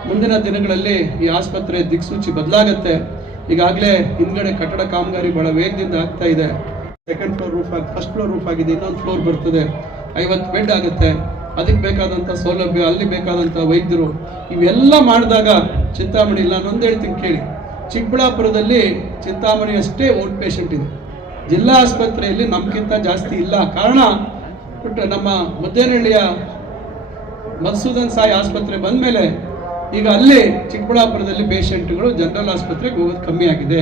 ಮುಂದಿನ ದಿನಗಳಲ್ಲಿ ಈ ಆಸ್ಪತ್ರೆ ದಿಕ್ಸೂಚಿ ಬದಲಾಗತ್ತೆ. ಈಗಾಗಲೇ ಹಿಂದ್ಗಡೆ ಕಟ್ಟಡ ಕಾಮಗಾರಿ ಬಹಳ ವೇಗದಿಂದ ಆಗ್ತಾ ಇದೆ. Second floor roof first floor roof ಆಗಿದೆ, ಇನ್ನೊಂದು ಫ್ಲೋರ್ ಬರ್ತದೆ, 50 ಬೆಡ್ ಆಗುತ್ತೆ. ಅದಕ್ಕೆ ಬೇಕಾದಂಥ ಸೌಲಭ್ಯ, ಅಲ್ಲಿ ಬೇಕಾದಂಥ ವೈದ್ಯರು, ಇವೆಲ್ಲ ಮಾಡಿದಾಗ ಚಿಂತಾಮಣಿ ಇಲ್ಲ. ನಾನೊಂದು ಹೇಳ್ತೀನಿ ಕೇಳಿ, ಚಿಕ್ಕಬಳ್ಳಾಪುರದಲ್ಲಿ ಚಿಂತಾಮಣಿ ಅಷ್ಟೇ ಔಟ್ ಪೇಷಂಟ್ ಇದೆ. ಜಿಲ್ಲಾ ಆಸ್ಪತ್ರೆಯಲ್ಲಿ ನಮ್ಗಿಂತ ಜಾಸ್ತಿ ಇಲ್ಲ. ಕಾರಣ ನಮ್ಮ ಮುದ್ದೇನಹಳ್ಳಿಯ ಮಧುಸೂದನ್ ಸಾಯಿ ಆಸ್ಪತ್ರೆ ಬಂದ ಮೇಲೆ ಈಗ ಅಲ್ಲಿ ಚಿಕ್ಕಬಳ್ಳಾಪುರದಲ್ಲಿ ಪೇಷಂಟ್ಗಳು ಜನರಲ್ ಆಸ್ಪತ್ರೆಗೆ ಹೋಗೋದು ಕಮ್ಮಿ ಆಗಿದೆ.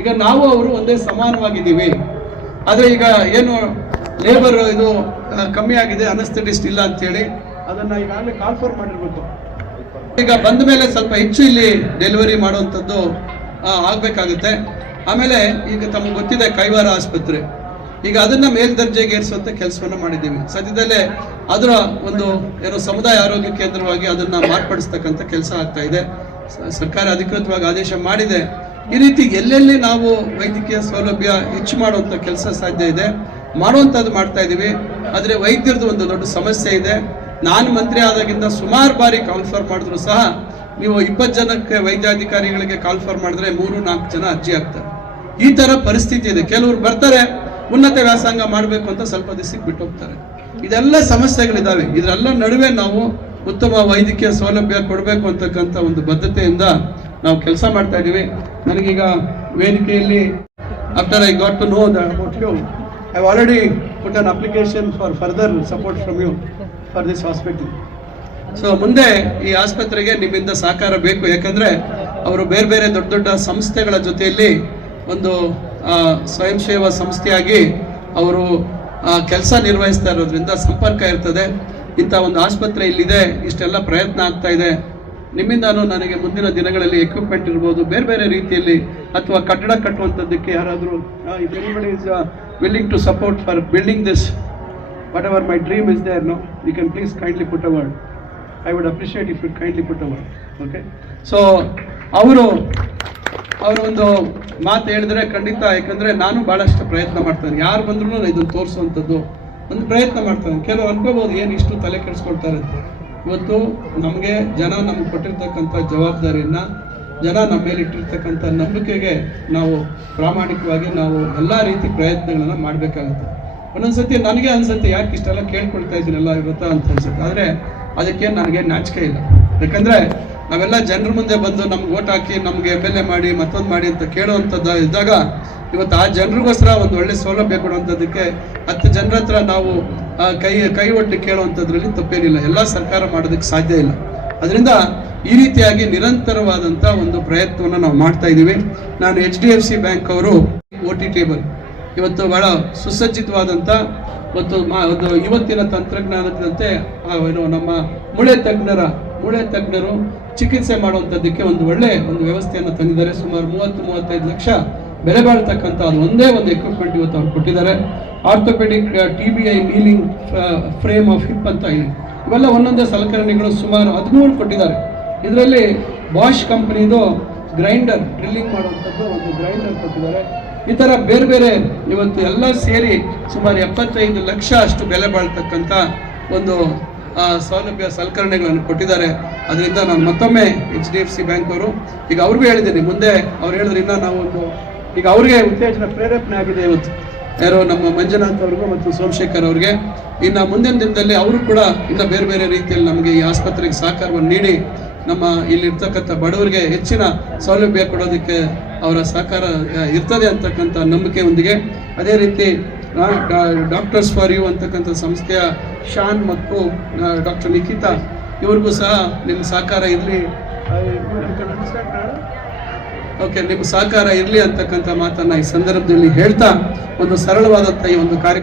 ಈಗ ನಾವು ಅವರು ಒಂದೇ ಸಮಾನವಾಗಿದ್ದೀವಿ. ಆದರೆ ಈಗ ಏನು ಲೇಬರ್ ಇದು ಕಮ್ಮಿ ಆಗಿದೆ, ಅನಸ್ಥೆಟಿಸ್ಟ್ ಇಲ್ಲ ಅಂತೇಳಿ ಅದನ್ನ ಈಗಾಗಲೇ ಕಾಲ್ಫರ್ ಮಾಡಿರ್ಬೇಕು. ಈಗ ಬಂದ ಮೇಲೆ ಸ್ವಲ್ಪ ಹೆಚ್ಚು ಇಲ್ಲಿ ಡೆಲಿವರಿ ಮಾಡುವಂಥದ್ದು ಆಗ್ಬೇಕಾಗುತ್ತೆ. ಆಮೇಲೆ ಈಗ ತಮಗೆ ಗೊತ್ತಿದೆ ಕೈವಾರ ಆಸ್ಪತ್ರೆ, ಈಗ ಅದನ್ನ ಮೇಲ್ದರ್ಜೆಗೆ ಏರಿಸುವಂತ ಕೆಲಸವನ್ನ ಮಾಡಿದ್ದೀವಿ. ಸದ್ಯದಲ್ಲೇ ಅದರ ಒಂದು ಏನೋ ಸಮುದಾಯ ಆರೋಗ್ಯ ಕೇಂದ್ರವಾಗಿ ಅದನ್ನ ಮಾರ್ಪಡಿಸ್ತಕ್ಕಂಥ ಕೆಲಸ ಆಗ್ತಾ ಇದೆ. ಸರ್ಕಾರ ಅಧಿಕೃತವಾಗಿ ಆದೇಶ ಮಾಡಿದೆ. ಈ ರೀತಿ ಎಲ್ಲೆಲ್ಲಿ ನಾವು ವೈದ್ಯಕೀಯ ಸೌಲಭ್ಯ ಹೆಚ್ಚು ಮಾಡುವಂತ ಕೆಲಸ ಸಾಧ್ಯ ಇದೆ, ಮಾಡುವಂಥದ್ದು ಮಾಡ್ತಾ ಇದ್ದೀವಿ. ಆದರೆ ವೈದ್ಯರದ್ದು ಒಂದು ದೊಡ್ಡ ಸಮಸ್ಯೆ ಇದೆ. ನಾನು ಮಂತ್ರಿ ಆದಾಗಿಂದ ಸುಮಾರು ಬಾರಿ ಕಾಲ್ಫರ್ ಮಾಡಿದ್ರು ಸಹ ನೀವು 20 ಜನಕ್ಕೆ ವೈದ್ಯಾಧಿಕಾರಿಗಳಿಗೆ ಕಾಲ್ಫರ್ ಮಾಡಿದ್ರೆ 3-4 ಜನ ಅರ್ಜಿ ಆಗ್ತಾರೆ. ಈ ತರ ಪರಿಸ್ಥಿತಿ ಇದೆ. ಕೆಲವರು ಬರ್ತಾರೆ, ಉನ್ನತ ವ್ಯಾಸಂಗ ಮಾಡಬೇಕು ಅಂತ ಸ್ವಲ್ಪ ದಿವಸಕ್ಕೆ ಬಿಟ್ಟು ಹೋಗ್ತಾರೆ. ಇದೆಲ್ಲ ಸಮಸ್ಯೆಗಳಿದ್ದಾವೆ. ಇದೆಲ್ಲ ನಡುವೆ ನಾವು ಉತ್ತಮ ವೈದ್ಯಕೀಯ ಸೌಲಭ್ಯ ಕೊಡಬೇಕು ಅಂತಕ್ಕಂಥ ಒಂದು ಬದ್ಧತೆಯಿಂದ ನಾವು ಕೆಲಸ ಮಾಡ್ತಾ ಇದ್ದೀವಿ. ನನಗೀಗ ವೇದಿಕೆಯಲ್ಲಿ after I got to know about you, I have already put an application for further support from you for this hospital. So ಮುಂದೆ ಈ ಆಸ್ಪತ್ರೆಗೆ ನಿಮ್ಮಿಂದ ಸಹಕಾರ ಬೇಕು. ಯಾಕಂದ್ರೆ ಅವರು ಬೇರೆ ದೊಡ್ಡ ದೊಡ್ಡ ಸಂಸ್ಥೆಗಳ ಜೊತೆಯಲ್ಲಿ ಒಂದು ಸ್ವಯಂ ಸೇವಾ ಸಂಸ್ಥೆಯಾಗಿ ಅವರು ಕೆಲಸ ನಿರ್ವಹಿಸ್ತಾ ಇರೋದ್ರಿಂದ ಸಂಪರ್ಕ ಇರ್ತದೆ. ಇಂಥ ಒಂದು ಆಸ್ಪತ್ರೆ ಇಲ್ಲಿದೆ, ಇಷ್ಟೆಲ್ಲ ಪ್ರಯತ್ನ ಆಗ್ತಾ ಇದೆ. ನಿಮ್ಮಿಂದಾನು ನನಗೆ ಮುಂದಿನ ದಿನಗಳಲ್ಲಿ ಎಕ್ವಿಪ್ಮೆಂಟ್ ಇರ್ಬೋದು, ಬೇರೆ ಬೇರೆ ರೀತಿಯಲ್ಲಿ ಅಥವಾ ಕಟ್ಟಡ ಕಟ್ಟುವಂಥದ್ದಕ್ಕೆ ಯಾರಾದರೂ if anybody is willing to support for building this whatever my dream is there, no you can please kindly put a word. I would appreciate if you kindly put a word. Okay, so ಅವರು ಒಂದು ಮಾತು ಹೇಳಿದ್ರೆ ಖಂಡಿತ, ಯಾಕಂದರೆ ನಾನು ಭಾಳಷ್ಟು ಪ್ರಯತ್ನ ಮಾಡ್ತೇನೆ. ಯಾರು ಬಂದ್ರೂ ಇದನ್ನು ತೋರಿಸುವಂಥದ್ದು ಒಂದು ಪ್ರಯತ್ನ ಮಾಡ್ತಾನೆ. ಕೆಲವು ಅನ್ಕೋಬೋದು ಏನು ಇಷ್ಟು ತಲೆ ಕೆಡಿಸ್ಕೊಳ್ತಾರೆ ಅಂತ. ಇವತ್ತು ನಮಗೆ ಜನ ನಮ್ಗೆ ಕೊಟ್ಟಿರ್ತಕ್ಕಂಥ ಜವಾಬ್ದಾರಿಯನ್ನು, ಜನ ನಮ್ಮ ಮೇಲೆ ಇಟ್ಟಿರ್ತಕ್ಕಂಥ ನಂಬಿಕೆಗೆ ನಾವು ಪ್ರಾಮಾಣಿಕವಾಗಿ ನಾವು ಎಲ್ಲ ರೀತಿ ಪ್ರಯತ್ನಗಳನ್ನು ಮಾಡಬೇಕಾಗುತ್ತೆ. ಒಂದೊಂದ್ಸತಿ ನನಗೆ ಅನ್ಸುತ್ತೆ ಯಾಕೆ ಇಷ್ಟೆಲ್ಲ ಕೇಳ್ಕೊಳ್ತಾ ಇದ್ದೀನಲ್ಲ ಇವತ್ತ ಅಂತ ಅನ್ಸುತ್ತೆ. ಆದರೆ ಅದಕ್ಕೆ ನನಗೆ ನಾಚಿಕೆ ಇಲ್ಲ. ಯಾಕಂದರೆ ನಾವೆಲ್ಲ ಜನರ ಮುಂದೆ ಬಂದು ನಮ್ಗೆ ಓಟ್ ಹಾಕಿ ನಮಗೆ MLA ಮಾಡಿ ಮತ್ತೊಂದು ಮಾಡಿ ಅಂತ ಕೇಳುವಂಥದ್ದು ಇದ್ದಾಗ ಇವತ್ತು ಆ ಜನರಿಗೋಸ್ಕರ ಒಂದು ಒಳ್ಳೆ ಸೌಲಭ್ಯ ಕೊಡುವಂಥದ್ದಕ್ಕೆ 10 ಜನರ ಹತ್ರ ನಾವು ಕೈ ಒಡ್ಡಿ ಕೇಳುವಂಥದ್ರಲ್ಲಿ ತಪ್ಪೇನಿಲ್ಲ. ಎಲ್ಲ ಸರ್ಕಾರ ಮಾಡೋದಕ್ಕೆ ಸಾಧ್ಯ ಇಲ್ಲ. ಅದರಿಂದ ಈ ರೀತಿಯಾಗಿ ನಿರಂತರವಾದಂಥ ಒಂದು ಪ್ರಯತ್ನವನ್ನು ನಾವು ಮಾಡ್ತಾ ಇದ್ದೀವಿ. ನಾನು HDFC ಬ್ಯಾಂಕ್ ಅವರು OT ಟೇಬಲ್ ಇವತ್ತು ಬಹಳ ಸುಸಜ್ಜಿತವಾದಂಥ ಒಂದು ಇವತ್ತಿನ ತಂತ್ರಜ್ಞಾನದಂತೆ ನಮ್ಮ ಮೂಳೆ ತಜ್ಞರು ಚಿಕಿತ್ಸೆ ಮಾಡುವಂಥದ್ದಕ್ಕೆ ಒಂದು ಒಳ್ಳೆ ಒಂದು ವ್ಯವಸ್ಥೆಯನ್ನು ತಂದಿದ್ದಾರೆ. ಸುಮಾರು 30-35 ಲಕ್ಷ ಬೆಲೆ ಬಾಳ್ತಕ್ಕಂಥ ಅದು ಒಂದೇ ಒಂದು ಎಕ್ವಿಪ್ಮೆಂಟ್ ಇವತ್ತು ಅವ್ರು ಕೊಟ್ಟಿದ್ದಾರೆ. Orthopaedic TBI kneeling frame of hip ಅಂತ ಇದೆ. ಇವೆಲ್ಲ ಒಂದೊಂದೇ ಸಲಕರಣೆಗಳು ಸುಮಾರು 13 ಕೊಟ್ಟಿದ್ದಾರೆ. ಇದರಲ್ಲಿ ಬಾಷ್ ಕಂಪನಿದು ಗ್ರೈಂಡರ್, ಡ್ರಿಲ್ಲಿಂಗ್ ಮಾಡುವಂಥದ್ದು ಒಂದು ಗ್ರೈಂಡರ್ ಕೊಟ್ಟಿದ್ದಾರೆ. ಈ ಥರ ಬೇರೆ ಬೇರೆ ಇವತ್ತು ಎಲ್ಲ ಸೇರಿ ಸುಮಾರು 75 ಲಕ್ಷ ಅಷ್ಟು ಬೆಲೆ ಬಾಳ್ತಕ್ಕಂಥ ಒಂದು ಸೌಲಭ್ಯ ಸಲಕರಣೆಗಳನ್ನು ಕೊಟ್ಟಿದ್ದಾರೆ. ಅದರಿಂದ ನಾನು ಮತ್ತೊಮ್ಮೆ HDFC ಬ್ಯಾಂಕ್ ಅವರು ಈಗ ಅವ್ರಿಗೂ ಹೇಳಿದ್ದೀನಿ, ಮುಂದೆ ಅವ್ರು ಹೇಳಿದ್ರೆ ಇನ್ನೂ ನಾವು ಈಗ ಅವ್ರಿಗೆ ಉತ್ತೇಜನ ಪ್ರೇರೇಪಣೆ ಆಗಿದೆ ಇವತ್ತು ಯಾರೋ ನಮ್ಮ ಮಂಜುನಾಥ್ ಅವ್ರಿಗೂ ಮತ್ತು ಸೋಮಶೇಖರ್ ಅವ್ರಿಗೆ. ಇನ್ನು ಮುಂದಿನ ದಿನದಲ್ಲಿ ಅವರು ಕೂಡ ಇನ್ನು ಬೇರೆ ಬೇರೆ ರೀತಿಯಲ್ಲಿ ನಮಗೆ ಈ ಆಸ್ಪತ್ರೆಗೆ ಸಹಕಾರವನ್ನು ನೀಡಿ ನಮ್ಮ ಇಲ್ಲಿರ್ತಕ್ಕಂಥ ಬಡವರಿಗೆ ಹೆಚ್ಚಿನ ಸೌಲಭ್ಯ ಕೊಡೋದಕ್ಕೆ ಅವರ ಸಹಕಾರ ಇರ್ತದೆ ಅಂತಕ್ಕಂಥ ನಂಬಿಕೆಯೊಂದಿಗೆ, ಅದೇ ರೀತಿ ಡಾಕ್ಟರ್ಸ್ ಫಾರ್ ಯು ಅಂತಕ್ಕಂಥ ಸಂಸ್ಥೆಯ ಶಾನ್ ಮತ್ತು ಡಾಕ್ಟರ್ ನಿಖಿತಾ ಇವ್ರಿಗೂ ಸಹ ನಿಮ್ಮ ಸಹಕಾರ ಇರಲಿ, ನಿಮ್ಮ ಸಹಕಾರ ಇರಲಿ ಅಂತಕ್ಕಂಥ ಮಾತನ್ನು ಈ ಸಂದರ್ಭದಲ್ಲಿ ಹೇಳ್ತಾ ಒಂದು ಸರಳವಾದಂಥ ಈ ಒಂದು ಕಾರ್ಯಕ್ರಮ